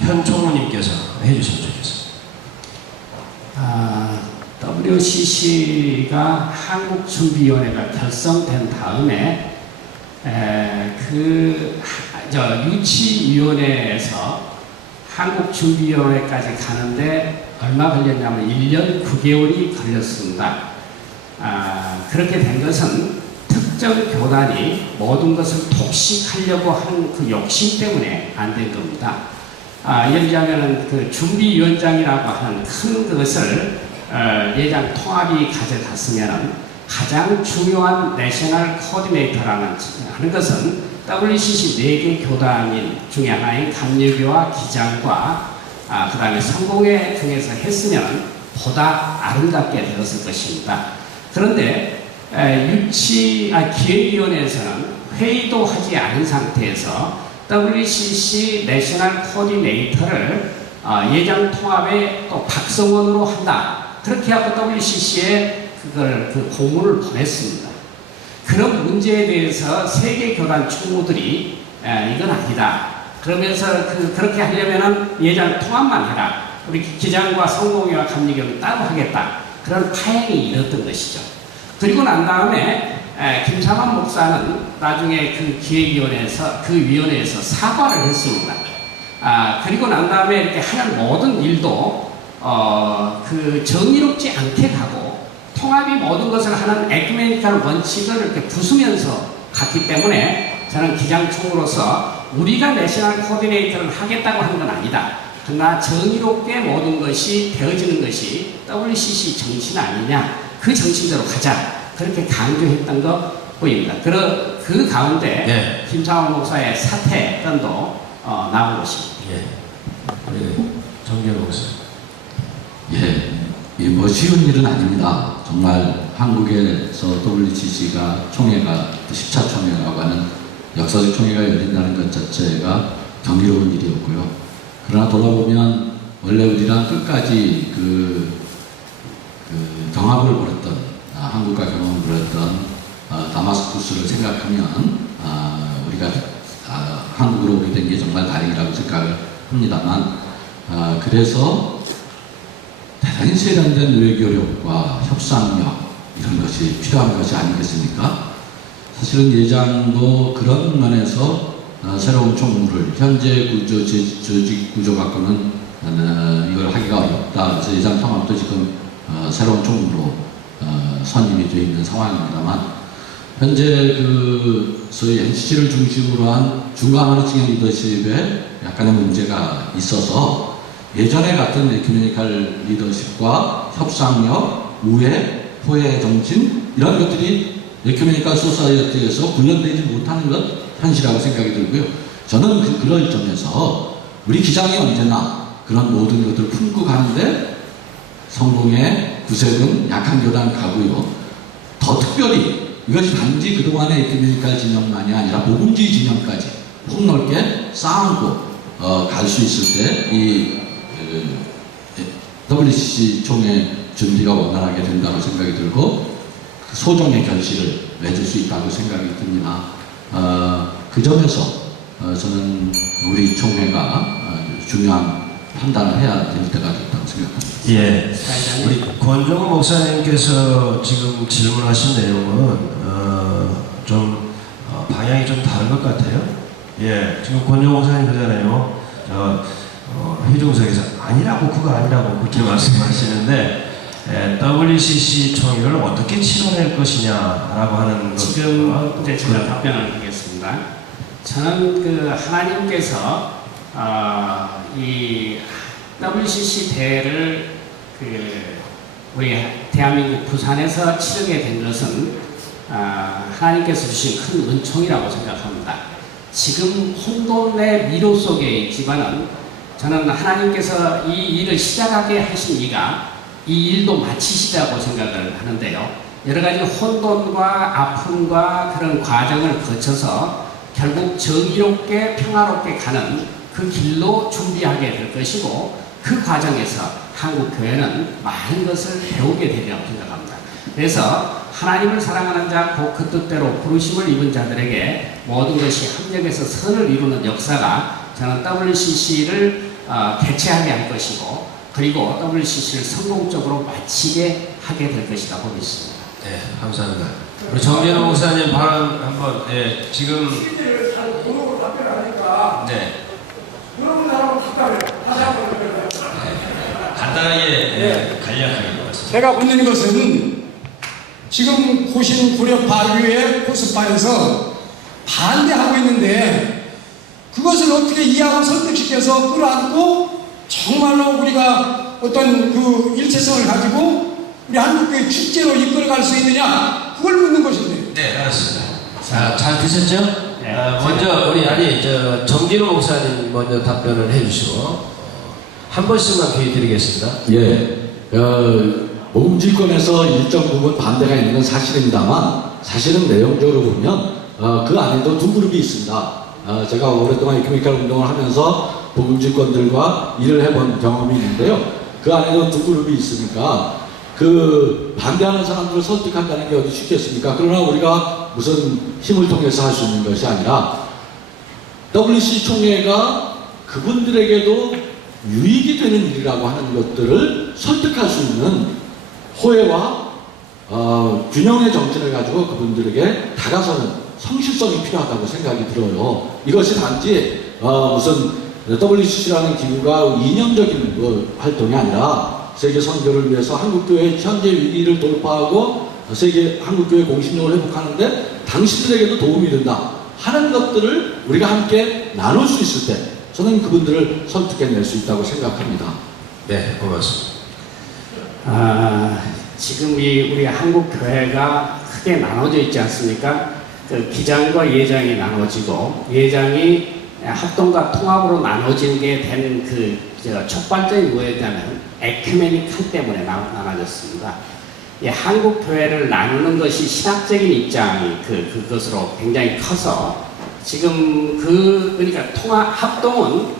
현 총무님께서 해주시면 좋겠습니다. WCC가 한국준비위원회가 결성된 다음에 유치위원회에서 한국준비위원회까지 가는데 얼마 걸렸냐면 1년 9개월이 걸렸습니다. 그렇게 된 것은 특정 교단이 모든 것을 독식하려고 한 그 욕심 때문에 안 된 겁니다. 예를 들자면 그 준비위원장이라고 하는 큰 것을 예장 통합이 가져갔으면 가장 중요한 내셔널 코디네이터라는 하는 것은 WCC 4개 교단인 중에 하나인 감리교와 기장과 그 다음에 성공회 중에서 했으면 보다 아름답게 되었을 것입니다. 그런데 기획위원회에서는 회의도 하지 않은 상태에서 WCC 내셔널 코디네이터를 예장 통합에 또 박성원으로 한다. 그렇게 하고 WCC에 그 공문을 보냈습니다. 그런 문제에 대해서 세계 교단 총무들이 이건 아니다. 그러면서 그렇게 하려면은 예장 통합만 해라. 우리 기장과 성공회와 감리교는 따로 하겠다. 그런 파행이 일었던 것이죠. 그리고 난 다음에 김상환 목사는 나중에 그 기획위원회에서 그 위원회에서 사과를 했습니다. 그리고 난 다음에 이렇게 하는 모든 일도 그 정의롭지 않게 가고 통합이 모든 것을 하는 에큐메니컬 원칙을 이렇게 부수면서 갔기 때문에 저는 기장총으로서 우리가 내셔널 코디네이터를 하겠다고 하는 건 아니다. 그러나 정의롭게 모든 것이 되어지는 것이 WCC 정신 아니냐. 그 정신대로 가자. 그렇게 강조했던 거 보입니다. 그 가운데 예. 김상원 목사의 사퇴 건도 나온 것입니다. 예. 정재로 목사. 예, 이 뭐 쉬운 일은 아닙니다. 정말 한국에서 WCC가 총회가 10차 총회라고 하는 역사적 총회가 열린다는 것 자체가 경이로운 일이었고요. 그러나 돌아보면 원래 우리랑 끝까지 그 경합을 벌였던 한국과 경험을 벌였던 다마스쿠스를 생각하면 우리가 한국으로 오게 된 게 정말 다행이라고 생각을 합니다만 그래서 대단히 세련된 외교력과 협상력 이런 것이 필요한 것이 아니겠습니까? 사실은 예장도 그런 면에서 새로운 총무를 현재 구조, 조직 구조 갖고는 이걸 하기가 어렵다. 그래서 예장 통합도 지금 새로운 총무로 선임이 되어 있는 상황입니다만 현재 그 소위 NCC를 중심으로 한 중간 층의 리더십에 약간의 문제가 있어서 예전에 같은 에큐메니컬 리더십과 협상력, 우애, 호혜 정신 이런 것들이 에큐메니컬 소사이어티에서 훈련되지 못하는 것 현실이라고 생각이 들고요. 저는 그럴 점에서 우리 기장이 언제나 그런 모든 것들을 품고 가는데 성공의 구색은 약한 교단 가고요. 더 특별히 이것이 단지 그동안의 에큐메니컬 진영만이 아니라 복음주의 진영까지 폭넓게 쌓고 갈 수 있을 때 이 WCC 총회 준비가 원활하게 된다고 생각이 들고 소정의 결실을 맺을 수 있다고 생각이 듭니다. 그 점에서 저는 우리 총회가 중요한 판단을 해야 될 때가 됐다고 생각합니다. 예. 우리 권종호 목사님께서 지금 질문하신 내용은 좀 방향이 좀 다른 것 같아요. 예. 지금 권종호 목사님 그러잖아요. 회중석에서 아니라고 그거 아니라고 그렇게 말씀하시는데 WCC 총회를 어떻게 치러낼 것이냐라고 하는 지금 이제 제가 답변을 하겠습니다. 저는 그 하나님께서 이 WCC 대회를 우리 대한민국 부산에서 치르게 된 것은 하나님께서 주신 큰 은총이라고 생각합니다. 지금 혼돈의 미로 속에 있지만은 저는 하나님께서 이 일을 시작하게 하신 이가 이 일도 마치시라고 생각을 하는데요. 여러 가지 혼돈과 아픔과 그런 과정을 거쳐서 결국 정의롭게 평화롭게 가는 그 길로 준비하게 될 것이고 그 과정에서 한국 교회는 많은 것을 배우게 되리라고 생각합니다. 그래서 하나님을 사랑하는 자, 곧 그 뜻대로 부르심을 입은 자들에게 모든 것이 합력해서 선을 이루는 역사가 저는 WCC를 개최하게 할 것이고 그리고 WCC를 성공적으로 마치게 하게 될 것이라고 믿습니다. 네, 감사합니다. 우리 정재로 목사님 발언 한번 지금 시대를 잘 모르고 답변하니까 여러분 사람은 답변을 다시 한번 해볼까요? 간단하게 간략하게 말씀. 제가 묻는 것은 지금 고신 구력 발휘의 코스파에서 반대하고 있는데 그것을 어떻게 이해하고 설득시켜서 끌어안고 정말로 우리가 어떤 그 일체성을 가지고 우리 한국교회 축제로 이끌어갈 수 있느냐 그걸 묻는 것인데. 네, 알았습니다. 자, 잘 드셨죠? 먼저 우리 정진호 목사님 먼저 답변을 해주시고 한 번씩만 기회 드리겠습니다. 예, 복음주의권에서 일정 부분 반대가 있는 건 사실입니다만 사실은 내용적으로 보면 그 안에도 두 그룹이 있습니다. 제가 오랫동안 에큐메니컬 운동을 하면서 복음주의권들과 일을 해본 경험이 있는데요. 그 안에도 두 그룹이 있으니까 그 반대하는 사람들을 설득한다는 게 어디 쉽겠습니까? 그러나 우리가 무슨 힘을 통해서 할 수 있는 것이 아니라 WC 총회가 그분들에게도 유익이 되는 일이라고 하는 것들을 설득할 수 있는 호혜와 균형의 정신을 가지고 그분들에게 다가서는 성실성이 필요하다고 생각이 들어요. 이것이 단지 무슨 WCC라는 기구가 이념적인 활동이 아니라 세계 선교를 위해서 한국교회의 현재 위기를 돌파하고 세계 한국교회 공신력을 회복하는데 당신들에게도 도움이 된다 하는 것들을 우리가 함께 나눌 수 있을 때 저는 그분들을 설득해낼 수 있다고 생각합니다. 네, 고맙습니다. 지금 우리 한국 교회가 크게 나눠져 있지 않습니까? 그 기장과 예장이 나눠지고 예장이 합동과 통합으로 나눠지는 게 된 촉발적인 뭐였냐면 에큐메닉할 때문에 나눠졌습니다. 한국 교회를 나누는 것이 신학적인 입장이 그것으로 굉장히 커서 지금 그러니까 합동은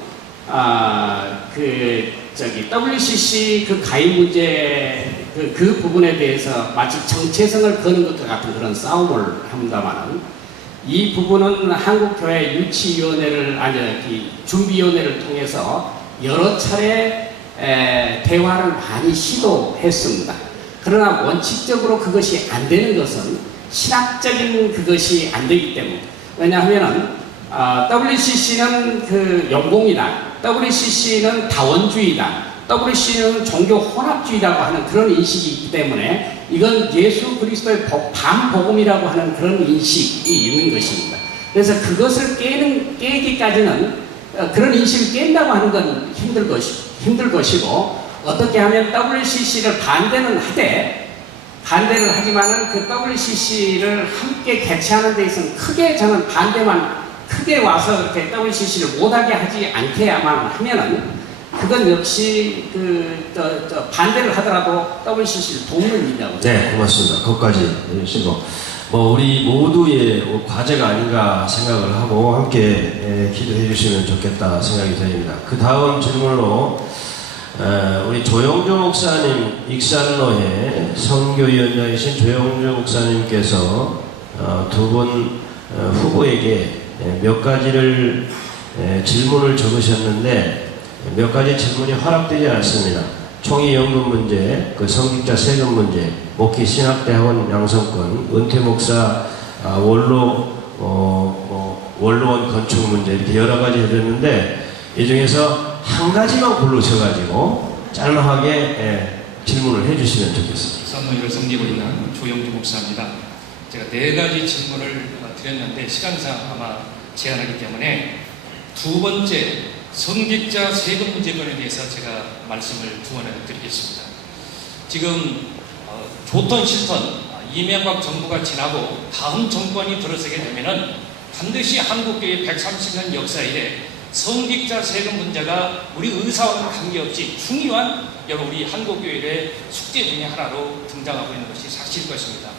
WCC 그 가입 문제 그 부분에 대해서 마치 정체성을 거는 것과 같은 그런 싸움을 합니다만은 이 부분은 한국교회 유치위원회를 준비위원회를 통해서 여러 차례 대화를 많이 시도했습니다. 그러나 원칙적으로 그것이 안 되는 것은 신학적인 그것이 안 되기 때문에 왜냐하면은 WCC는 그 연공이다. WCC는 다원주의다. WCC는 종교 혼합주의라고 하는 그런 인식이 있기 때문에 이건 예수 그리스도의 반복음이라고 하는 그런 인식이 있는 것입니다. 그래서 그것을 깨기까지는 그런 인식을 깬다고 하는 건 힘들 것이고 어떻게 하면 WCC를 반대를 하지만은 그 WCC를 함께 개최하는 데 있어서는 저는 크게 와서 이렇게 WCC를 못하게 하지 않게야만 하면은 그건 역시 반대를 하더라도 WCC를 돕는 일이라고. 네, 고맙습니다. 그것까지 해주시고 우리 모두의 과제가 아닌가 생각을 하고 함께 기도해 주시면 좋겠다 생각이 드립니다. 그 다음 질문으로 우리 조영주 목사님, 익산로회 선교위원장이신 조영주 목사님께서 두 분 후보에게 몇 가지를 질문을 적으셨는데 몇 가지 질문이 허락되지 않습니다. 총회연금 문제, 성직자 세금 문제, 목회 신학대학원 양성권, 은퇴 목사 원로원 건축 문제 이렇게 여러 가지 해줬는데 이 중에서 한 가지만 고르셔가지고 짤막하게 질문을 해주시면 좋겠습니다. 익산로회를 섬기고 있는 조영주 목사입니다. 제가 4가지 질문을 드렸는데 시간상 아마 제한하기 때문에 두 번째 성직자 세금 문제권에 대해서 제가 말씀을 두 번 드리겠습니다. 지금 좋던 싫던 이명박 정부가 지나고 다음 정권이 들어서게 되면은 반드시 한국교회 130년 역사 이래 성직자 세금 문제가 우리 의사와는 관계없이 중요한 우리 한국교회의 숙제 중에 하나로 등장하고 있는 것이 사실일 것입니다.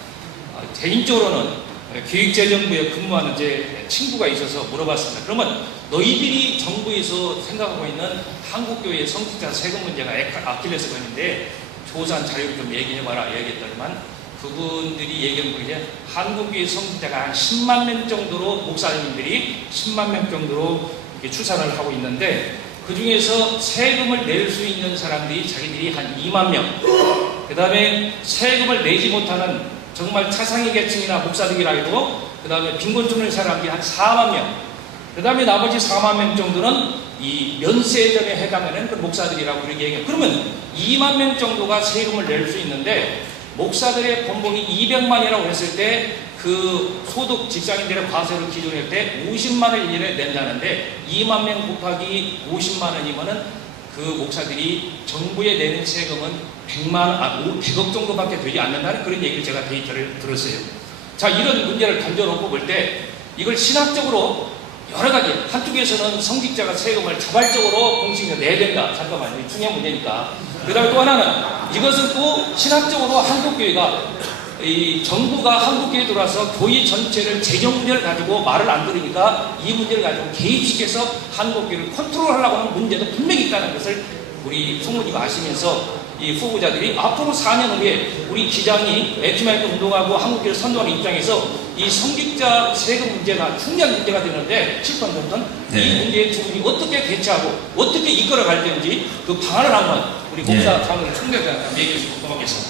개인적으로는 기획재정부에 근무하는 제 친구가 있어서 물어봤습니다. 그러면 너희들이 정부에서 생각하고 있는 한국교회의 성직자 세금 문제가 아킬레스건인데 조사한 자료를 좀 얘기해봐라 얘기했더니만 그분들이 얘기한 거 이제 한국교회 성직자가 한 10만 명 정도로 목사님들이 10만 명 정도로 이렇게 추산을 하고 있는데 그 중에서 세금을 낼 수 있는 사람들이 자기들이 한 2만 명, 그 다음에 세금을 내지 못하는 정말 차상위 계층이나 목사들이라 해도 그 다음에 빈곤 주는 사람들이 한 4만 명, 그 다음에 나머지 4만 명 정도는 이 면세점에 해당하는 그 목사들이라고 이렇게 얘기해요. 그러면 2만 명 정도가 세금을 낼 수 있는데 목사들의 연봉이 200만이라고 했을 때 그 소득 직장인들의 과세를 기준으로 할 때 50만 원 1년에 낸다는데 2만 명 곱하기 50만 원이면은 그 목사들이 정부에 내는 세금은 100억 정도밖에 되지 않는다는 그런 얘기를 제가 데이터를 들었어요. 자, 이런 문제를 던져놓고 볼 때 이걸 신학적으로 여러 가지 한쪽에서는 성직자가 세금을 자발적으로 공식에 내야 된다. 잠깐만요. 중요한 문제니까. 그 다음에 또 하나는 이것은 또 신학적으로 한국교회가 이 정부가 한국교회에 들어와서 교회 전체를 재정 문제를 가지고 말을 안 들으니까 이 문제를 가지고 개입시켜서 한국교회를 컨트롤하려고 하는 문제도 분명히 있다는 것을 우리 부모님 아시면서 이 후보자들이 앞으로 4년 후에 우리 기장이 에큐메니컬 운동하고 한국교회를 선도하는 입장에서 이 성직자 세금 문제가 중요한 문제가 되는데 7번부터는 이 문제에 두 분이 어떻게 대처하고 어떻게 이끌어갈 건지 그 방안을 한번 우리 목사 장로를 총대장한테 얘기해 주시면 고맙겠습니다.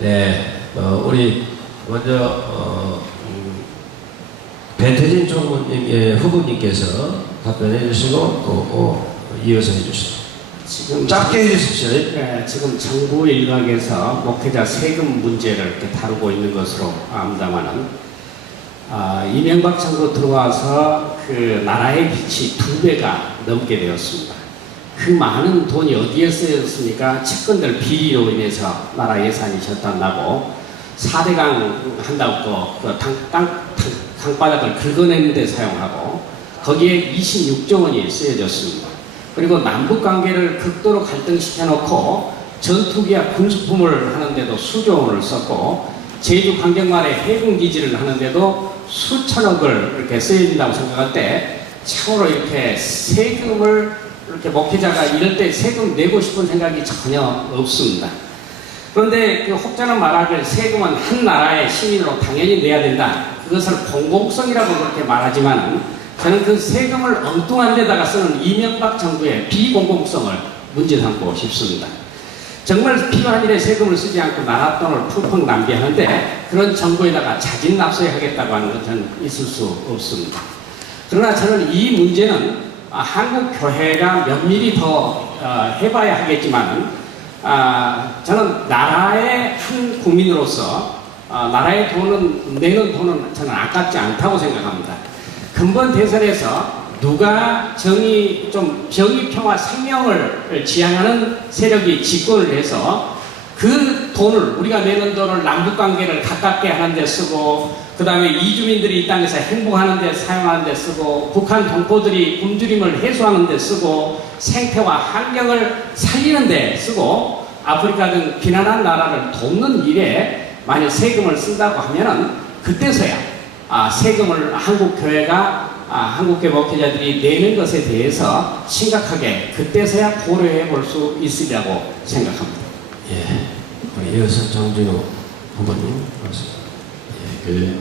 네, 우리 먼저 배태진 총무님 후보님께서 답변해 주시고 또 이어서 해 주시죠. 지금 짧게 해주십시오. 네, 지금 정부 일각에서 목회자 세금 문제를 이렇게 다루고 있는 것으로 압니다만은 이명박 정부 들어와서 그 나라의 빚이 2배가 넘게 되었습니다. 그 많은 돈이 어디에 쓰였습니까? 측근들 비리로 인해서 나라 예산이 절단나고 4대강 한다고 그 땅바닥을 긁어내는 데 사용하고 거기에 26조 원이 쓰여졌습니다. 그리고 남북관계를 극도로 갈등시켜 놓고 전투기와 군수품을 하는데도 수조 원을 썼고 제주 강정마을에 해군기지를 하는데도 수천억을 이렇게 쓰여진다고 생각할 때 참으로 이렇게 세금을 이렇게 목회자가 이럴 때 세금 내고 싶은 생각이 전혀 없습니다. 그런데 그 혹자는 말하길 세금은 한 나라의 시민으로 당연히 내야 된다. 그것을 공공성이라고 그렇게 말하지만은 저는 그 세금을 엉뚱한 데다가 쓰는 이명박 정부의 비공공성을 문제 삼고 싶습니다. 정말 필요한 일에 세금을 쓰지 않고 나라 돈을 푹푹 낭비하는데 그런 정부에다가 자진 납세하겠다고 하는 건 저는 있을 수 없습니다. 그러나 저는 이 문제는 한국 교회가 면밀히 더 해봐야 하겠지만 저는 나라의 한 국민으로서 나라의 돈은 내는 돈은 저는 아깝지 않다고 생각합니다. 근본 대선에서 누가 정의 평화 생명을 지향하는 세력이 집권을 해서 그 돈을 우리가 내는 돈을 남북관계를 가깝게 하는 데 쓰고 그 다음에 이주민들이 이 땅에서 행복하는 데 사용하는 데 쓰고 북한 동포들이 굶주림을 해소하는 데 쓰고 생태와 환경을 살리는 데 쓰고 아프리카 등 비난한 나라를 돕는 일에 만약 세금을 쓴다고 하면은 그때서야 세금을 한국교회 목회자들이 내는 것에 대해서 심각하게 그때서야 고려해 볼 수 있으리라고 생각합니다. 예, 우리 이어서 정진우 후보님 말씀. 그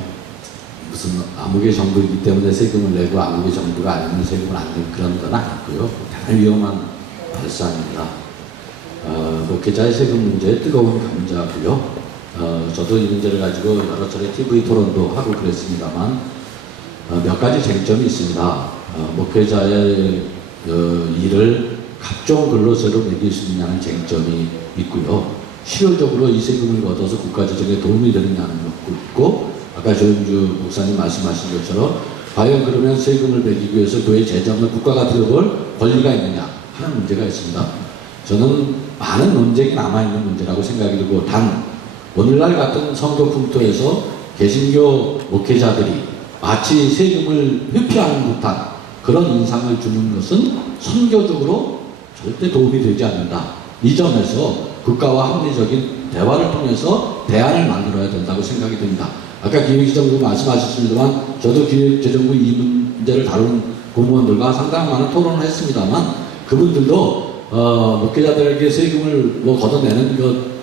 무슨 암흑의 정부이기 때문에 세금을 내고 암흑의 정부가 아니면 세금을 안 내고 그런 건 아니고요. 다른 위험한 발상입니다. 목회자의 세금 문제에 뜨거운 감자고요. 저도 이 문제를 가지고 여러 차례 TV 토론도 하고 그랬습니다만 몇 가지 쟁점이 있습니다. 목회자의 일을 각종 근로세로 매길 수 있냐는 쟁점이 있고요. 실효적으로 이 세금을 얻어서 국가 재정에 도움이 되느냐는 것도 있고 아까 조영주 목사님 말씀하신 것처럼 과연 그러면 세금을 매기기 위해서 교회 재정을 국가가 들어볼 권리가 있느냐 하는 문제가 있습니다. 저는 많은 논쟁이 남아있는 문제라고 생각이 들고 단 오늘날 같은 선거 풍토에서 개신교 목회자들이 마치 세금을 회피하는 듯한 그런 인상을 주는 것은 선교적으로 절대 도움이 되지 않는다. 이 점에서 국가와 합리적인 대화를 통해서 대안을 만들어야 된다고 생각이 듭니다. 아까 기획재정부 말씀하셨습니다만 저도 기획재정부 이 문제를 다루는 공무원들과 상당히 많은 토론을 했습니다만 그분들도 목회자들에게 세금을 걷어내는 것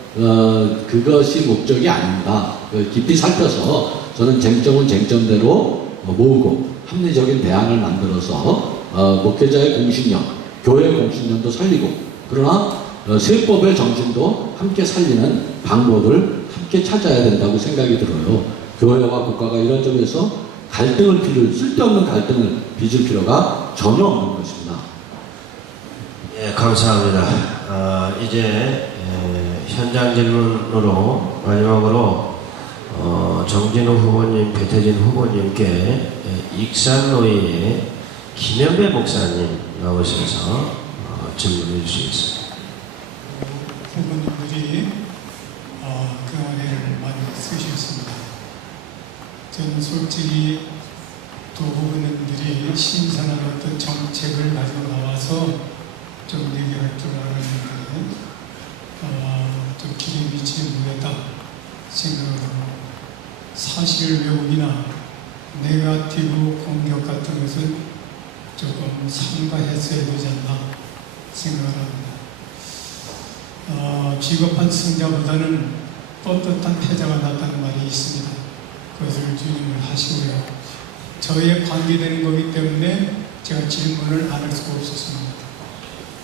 그것이 목적이 아닙니다. 깊이 살펴서 저는 쟁점은 쟁점대로 모으고 합리적인 대안을 만들어서 목회자의 공신력, 교회의 공신력도 살리고 그러나 세법의 정신도 함께 살리는 방법을 함께 찾아야 된다고 생각이 들어요. 교회와 국가가 이런 점에서 쓸데없는 갈등을 빚을 필요가 전혀 없는 것입니다. 예, 감사합니다. 이제 현장 질문으로 마지막으로 정진우 후보님, 배태진 후보님께 익산노예의 김현배 목사님 나오셔서 질문해 주시겠습니다. 후보님들이 경안회를 많이 쓰셨습니다. 저는 솔직히 두 후보님들이 신선한 어떤 정책을 가지고 나와서 좀 얘기할 줄 알았는데 좀 길이 미치지 못했다 생각하고 사실 왜곡이나 네거티브 공격 같은 것은 조금 삼가했어야 되지 않나 생각을 합니다. 비겁한 승자보다는 떳떳한 패자가 낫다는 말이 있습니다. 그것을 주님을 하시고요. 저에 관계되는 거기 때문에 제가 질문을 안 할 수가 없었습니다.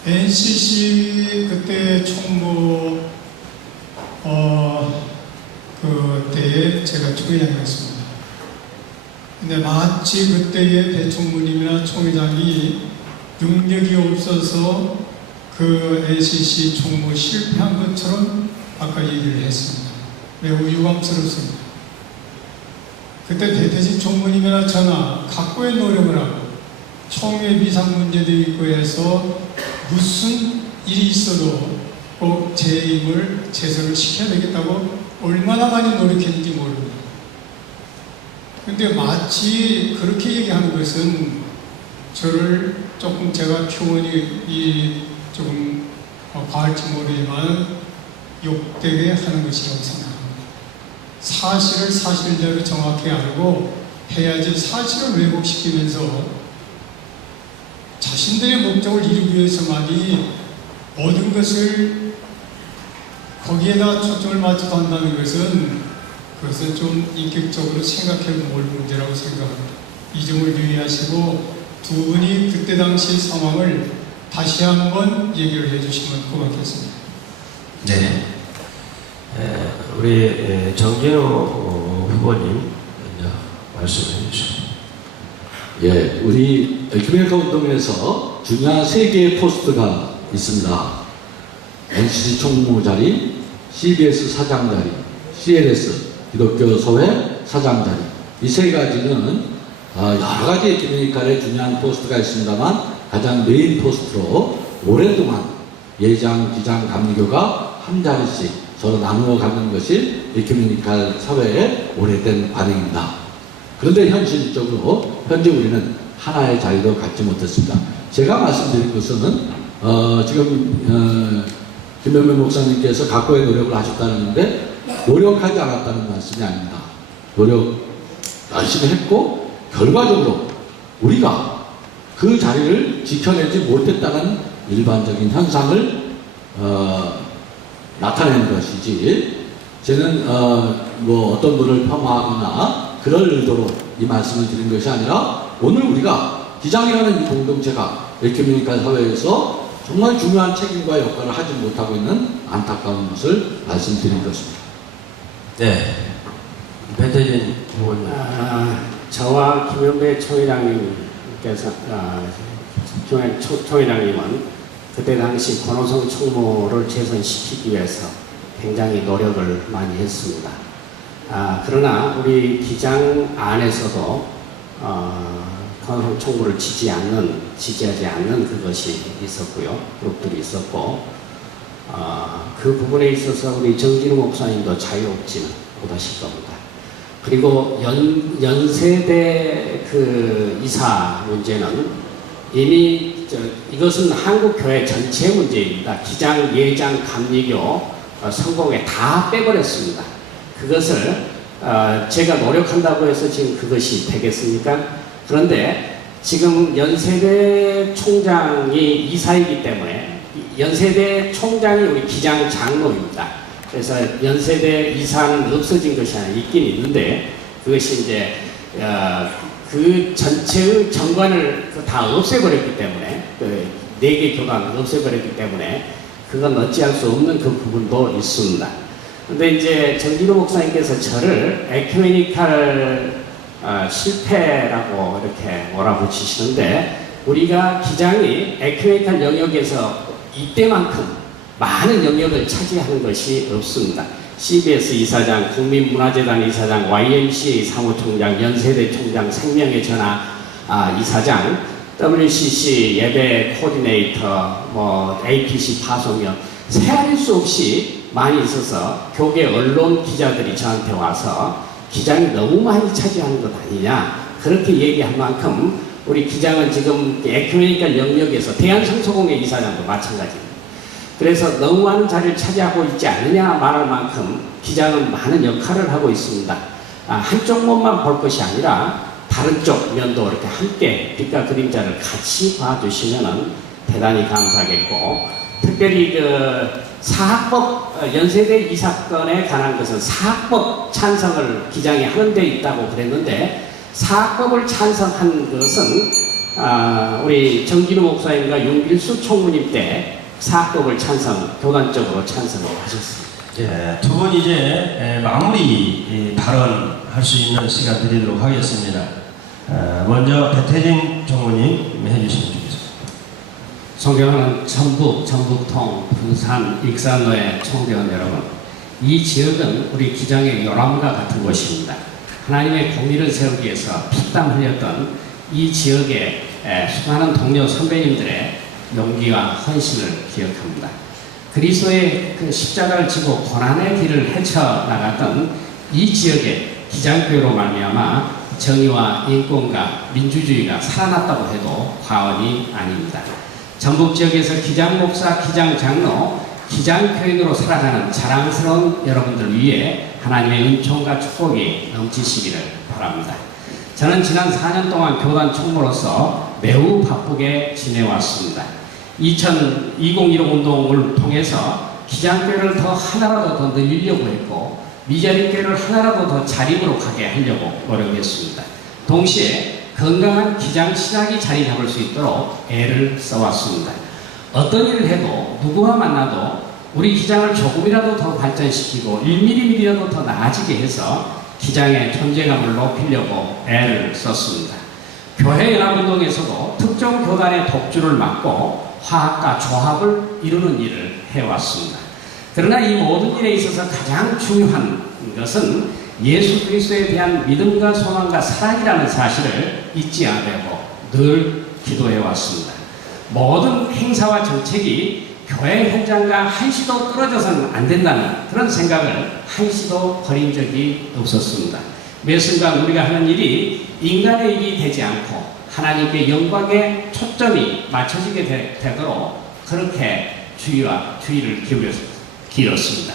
NCC 그때 총무 그때에 제가 총회장이었습니다. 근데 마치 그때의 배총무님이나 총회장이 능력이 없어서 그 ACC 총무 실패한 것처럼 아까 얘기를 했습니다. 매우 유감스럽습니다. 그때 배태진 총무님이나 저나 각고의 노력을 하고 총회 비상 문제도 있고 해서 무슨 일이 있어도 꼭 제 임을 제소를 시켜야 되겠다고 얼마나 많이 노력했는지 모릅니다. 근데 마치 그렇게 얘기하는 것은 저를 조금 제가 표현이 조금 과할지 모르지만 욕되게 하는 것이라고 생각합니다. 사실을 사실대로 정확히 알고 해야지 사실을 왜곡시키면서 자신들의 목적을 이루기 위해서만이 모든 것을 거기에다 초점을 맞춰서 한다는 것은 그것은 좀 인격적으로 생각해 볼 문제라고 생각합니다. 이 점을 유의하시고 두 분이 그때 당시 상황을 다시 한번 얘기를 해주시면 고맙겠습니다. 네. 우리 정진호 후보님 먼저 말씀해 주시죠. 예, 우리 에큐메니카 운동에서 중요한 3개의 포스트가 있습니다. NCC 총무 자리, CBS 사장 자리, CLS 기독교 소회 사장 자리. 이 3가지는 여러 가지 에큐메니칼에 중요한 포스트가 있습니다만 가장 메인 포스트로 오랫동안 예장, 기장, 감리교가 한 자리씩 서로 나누어 가는 것이 에큐메니칼 사회의 오래된 관행입니다. 그런데 현실적으로 현재 우리는 하나의 자리도 갖지 못했습니다. 제가 말씀드린 것은 지금 김명배 목사님께서 각고의 노력을 하셨다는데 노력하지 않았다는 말씀이 아닙니다. 노력 열심히 했고 결과적으로 우리가 그 자리를 지켜내지 못했다는 일반적인 현상을 나타내는 것이지 저는 뭐 어떤 분을 폄하하거나 그럴 의도로 이 말씀을 드린 것이 아니라 오늘 우리가 기장이라는 이 공동체가 에큐메니칼 사회에서 정말 중요한 책임과 역할을 하지 못하고 있는 안타까운 것을 말씀드린 것입니다. 네. 배태진 후보님. 저와 김현배 총회장님께서 총회장님은 그때 당시 권오성 총무를 재선시키기 위해서 굉장히 노력을 많이 했습니다. 그러나 우리 기장 안에서도 권오성 총무를 지지하지 않는 그것이 있었고요. 그룹들이 있었고 그 부분에 있어서 우리 정진우 목사님도 자유 없지는 못하실 겁니다. 그리고 연세대 그 이사 문제는 이미 이것은 한국교회 전체 문제입니다. 기장, 예장, 감리교 성공에 다 빼버렸습니다. 그것을 제가 노력한다고 해서 지금 그것이 되겠습니까? 그런데 지금 연세대 총장이 이사이기 때문에 연세대 총장이 우리 기장 장로입니다. 그래서 연세대 이사는 없어진 것이 아니라 있긴 있는데 그것이 이제 그 전체의 정관을 다 없애버렸기 때문에 그 4개 교단을 없애버렸기 때문에 그건 어찌할 수 없는 그 부분도 있습니다. 근데 이제 정진호 목사님께서 저를 에큐메니칼 실패라고 이렇게 몰아붙이시는데 우리가 기장이 에큐메니칼 영역에서 이때만큼 많은 영역을 차지하는 것이 없습니다. CBS 이사장, 국민문화재단 이사장, YMCA 사무총장, 연세대 총장, 생명의 전화 이사장, WCC 예배 코디네이터, 뭐 APC 파송위원 세할 수 없이 많이 있어서 교계 언론 기자들이 저한테 와서 기장이 너무 많이 차지하는 것 아니냐 그렇게 얘기한 만큼 우리 기장은 지금 에큐메니칼 영역에서 대한성소공회 이사장도 마찬가지입니다. 그래서 너무 많은 자리를 차지하고 있지 않느냐 말할 만큼 기장은 많은 역할을 하고 있습니다. 한쪽 면만 볼 것이 아니라 다른 쪽 면도 이렇게 함께 빛과 그림자를 같이 봐주시면 대단히 감사하겠고 특별히 그 사학법 연세대 이 사건에 관한 것은 사학법 찬성을 기장이 하는 데 있다고 그랬는데 사학법을 찬성한 것은 우리 정진우 목사님과 윤길수 총무님 때 사학법을 교단적으로 찬성을 하셨습니다. 예, 두 분 이제 마무리 발언할 수 있는 시간 드리도록 하겠습니다. 먼저 배태진 총무님 해주시면 좋겠습니다. 존경하는 전북, 전북통, 군산, 익산로의 총대원 여러분, 이 지역은 우리 기장의 요람과 같은 곳입니다. 하나님의 공의를 세우기 위해서 피땀 흘렸던 이 지역의 수많은 동료 선배님들의 용기와 헌신을 기억합니다. 그리스도의 그 십자가를 지고 고난의 길을 헤쳐나갔던 이 지역의 기장교회로 말미암아 정의와 인권과 민주주의가 살아났다고 해도 과언이 아닙니다. 전북 지역에서 기장 목사, 기장 장로, 기장 교인으로 살아가는 자랑스러운 여러분들 위해 하나님의 은총과 축복이 넘치시기를 바랍니다. 저는 지난 4년 동안 교단 총무로서 매우 바쁘게 지내왔습니다. 2015 운동을 통해서 기장교회를 더 하나라도 더 늘리려고 했고 미자립교회를 하나라도 더 자립으로 가게 하려고 노력했습니다. 동시에 건강한 기장 신학이 자리 잡을 수 있도록 애를 써왔습니다. 어떤 일을 해도 누구와 만나도 우리 기장을 조금이라도 더 발전시키고 1mm라도 더 나아지게 해서 기장의 존재감을 높이려고 애를 썼습니다. 교회 연합운동에서도 특정 교단의 독주를 막고 화합과 조합을 이루는 일을 해왔습니다. 그러나 이 모든 일에 있어서 가장 중요한 것은 예수 그리스도에 대한 믿음과 소망과 사랑이라는 사실을 잊지 않으려고 늘 기도해 왔습니다. 모든 행사와 정책이 교회 현장과 한시도 떨어져서는 안 된다는 그런 생각을 한시도 버린 적이 없었습니다. 매 순간 우리가 하는 일이 인간의 일이 되지 않고 하나님께 영광에 초점이 맞춰지게 되도록 그렇게 주의를 기울였습니다.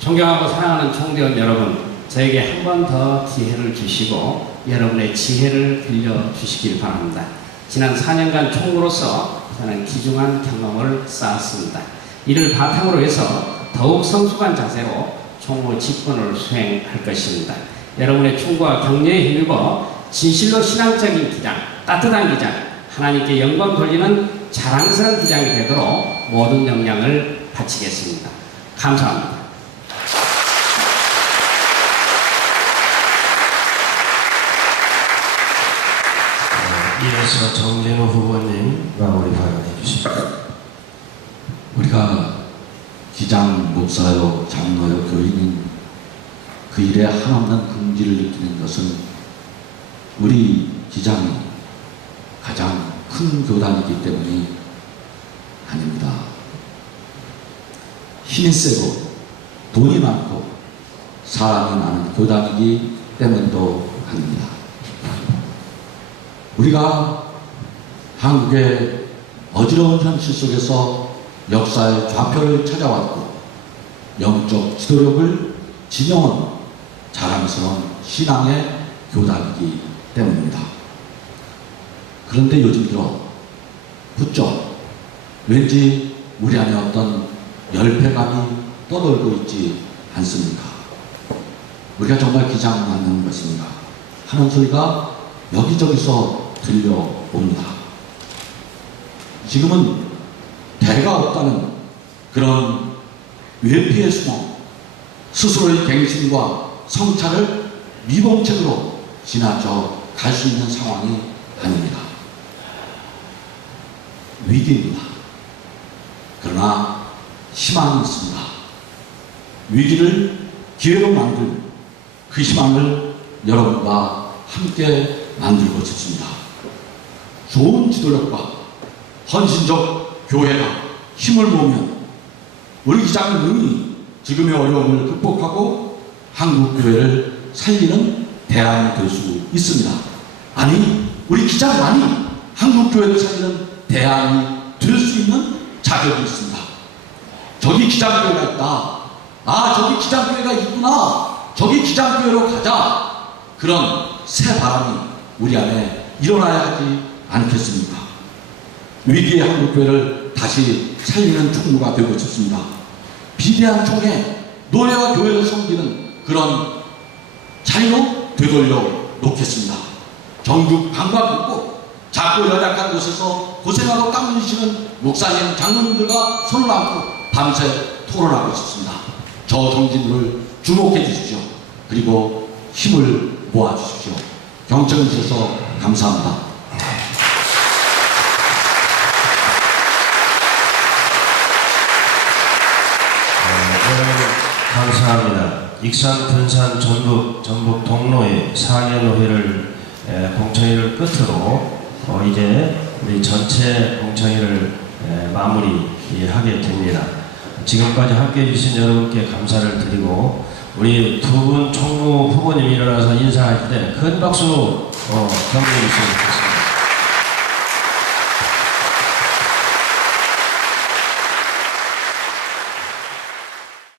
존경하고 사랑하는 총대원 여러분, 저에게 한 번 더 기회를 주시고 여러분의 지혜를 빌려주시길 바랍니다. 지난 4년간 총무로서 저는 귀중한 경험을 쌓았습니다. 이를 바탕으로 해서 더욱 성숙한 자세로 총무 직분을 수행할 것입니다. 여러분의 충고와 격려에 힘입어 진실로 신앙적인 기장, 따뜻한 기장, 하나님께 영광 돌리는 자랑스러운 기장이 되도록 모든 역량을 바치겠습니다. 감사합니다. 이어서 정진호 후보님 마무리 발언해 주십시오. 우리가 기장, 목사요, 장로요, 교인인 그 일에 한없는 긍지를 느끼는 것은 우리 기장이 가장 큰 교단이기 때문이 아닙니다. 힘이 세고 돈이 많고 사람이 많은 교단이기 때문도 아닙니다. 우리가 한국의 어지러운 현실 속에서 역사의 좌표를 찾아왔고 영적 지도력을 지녀온 자랑스러운 신앙의 교단이기 때문입니다. 그런데 요즘 들어 부쩍 왠지 우리 안에 어떤 열패감이 떠돌고 있지 않습니까? 우리가 정말 기장 맞는 것인가 하는 소리가 여기저기서 들려옵니다. 지금은 대가 없다는 그런 외피에 숨어 스스로의 갱신과 성찰을 미봉책으로 지나쳐 갈 수 있는 상황이 아닙니다. 위기입니다. 그러나 희망이 있습니다. 위기를 기회로 만들 그 희망을 여러분과 함께 만들고 싶습니다. 좋은 지도력과 헌신적 교회가 힘을 모으면 우리 기장은 능히 지금의 어려움을 극복하고 한국 교회를 살리는 대안이 될 수 있습니다. 아니, 우리 기장만이 한국 교회를 살리는 대안이 될 수 있는 자격이 있습니다. 저기 기장교회가 있다. 아, 저기 기장교회가 있구나. 저기 기장교회로 가자. 그런 새 바람이 우리 안에 일어나야 하지 않겠습니까? 위기의 한국교회를 다시 살리는 총무가 되고 싶습니다. 비대한 총에 노래와 교회를 섬기는 그런 자리로 되돌려 놓겠습니다. 전국 방방곡곡 작고 연약한 곳에서 고생하고 땀 흘리시는 목사님, 장로님들과 손을 안고 밤새 토론하고 싶습니다. 저 정진우를 주목해 주십시오. 그리고 힘을 모아주십시오. 경청해 주셔서 감사합니다. 사랑합니다. 익산, 군산, 전북 동로의 4개노회를 공청회를 끝으로 이제 우리 전체 공청회를 마무리하게 됩니다. 지금까지 함께해 주신 여러분께 감사를 드리고 우리 두 분 총무 후보님이 일어나서 인사할 때 큰 박수로 격려해 주시면 좋겠습니다.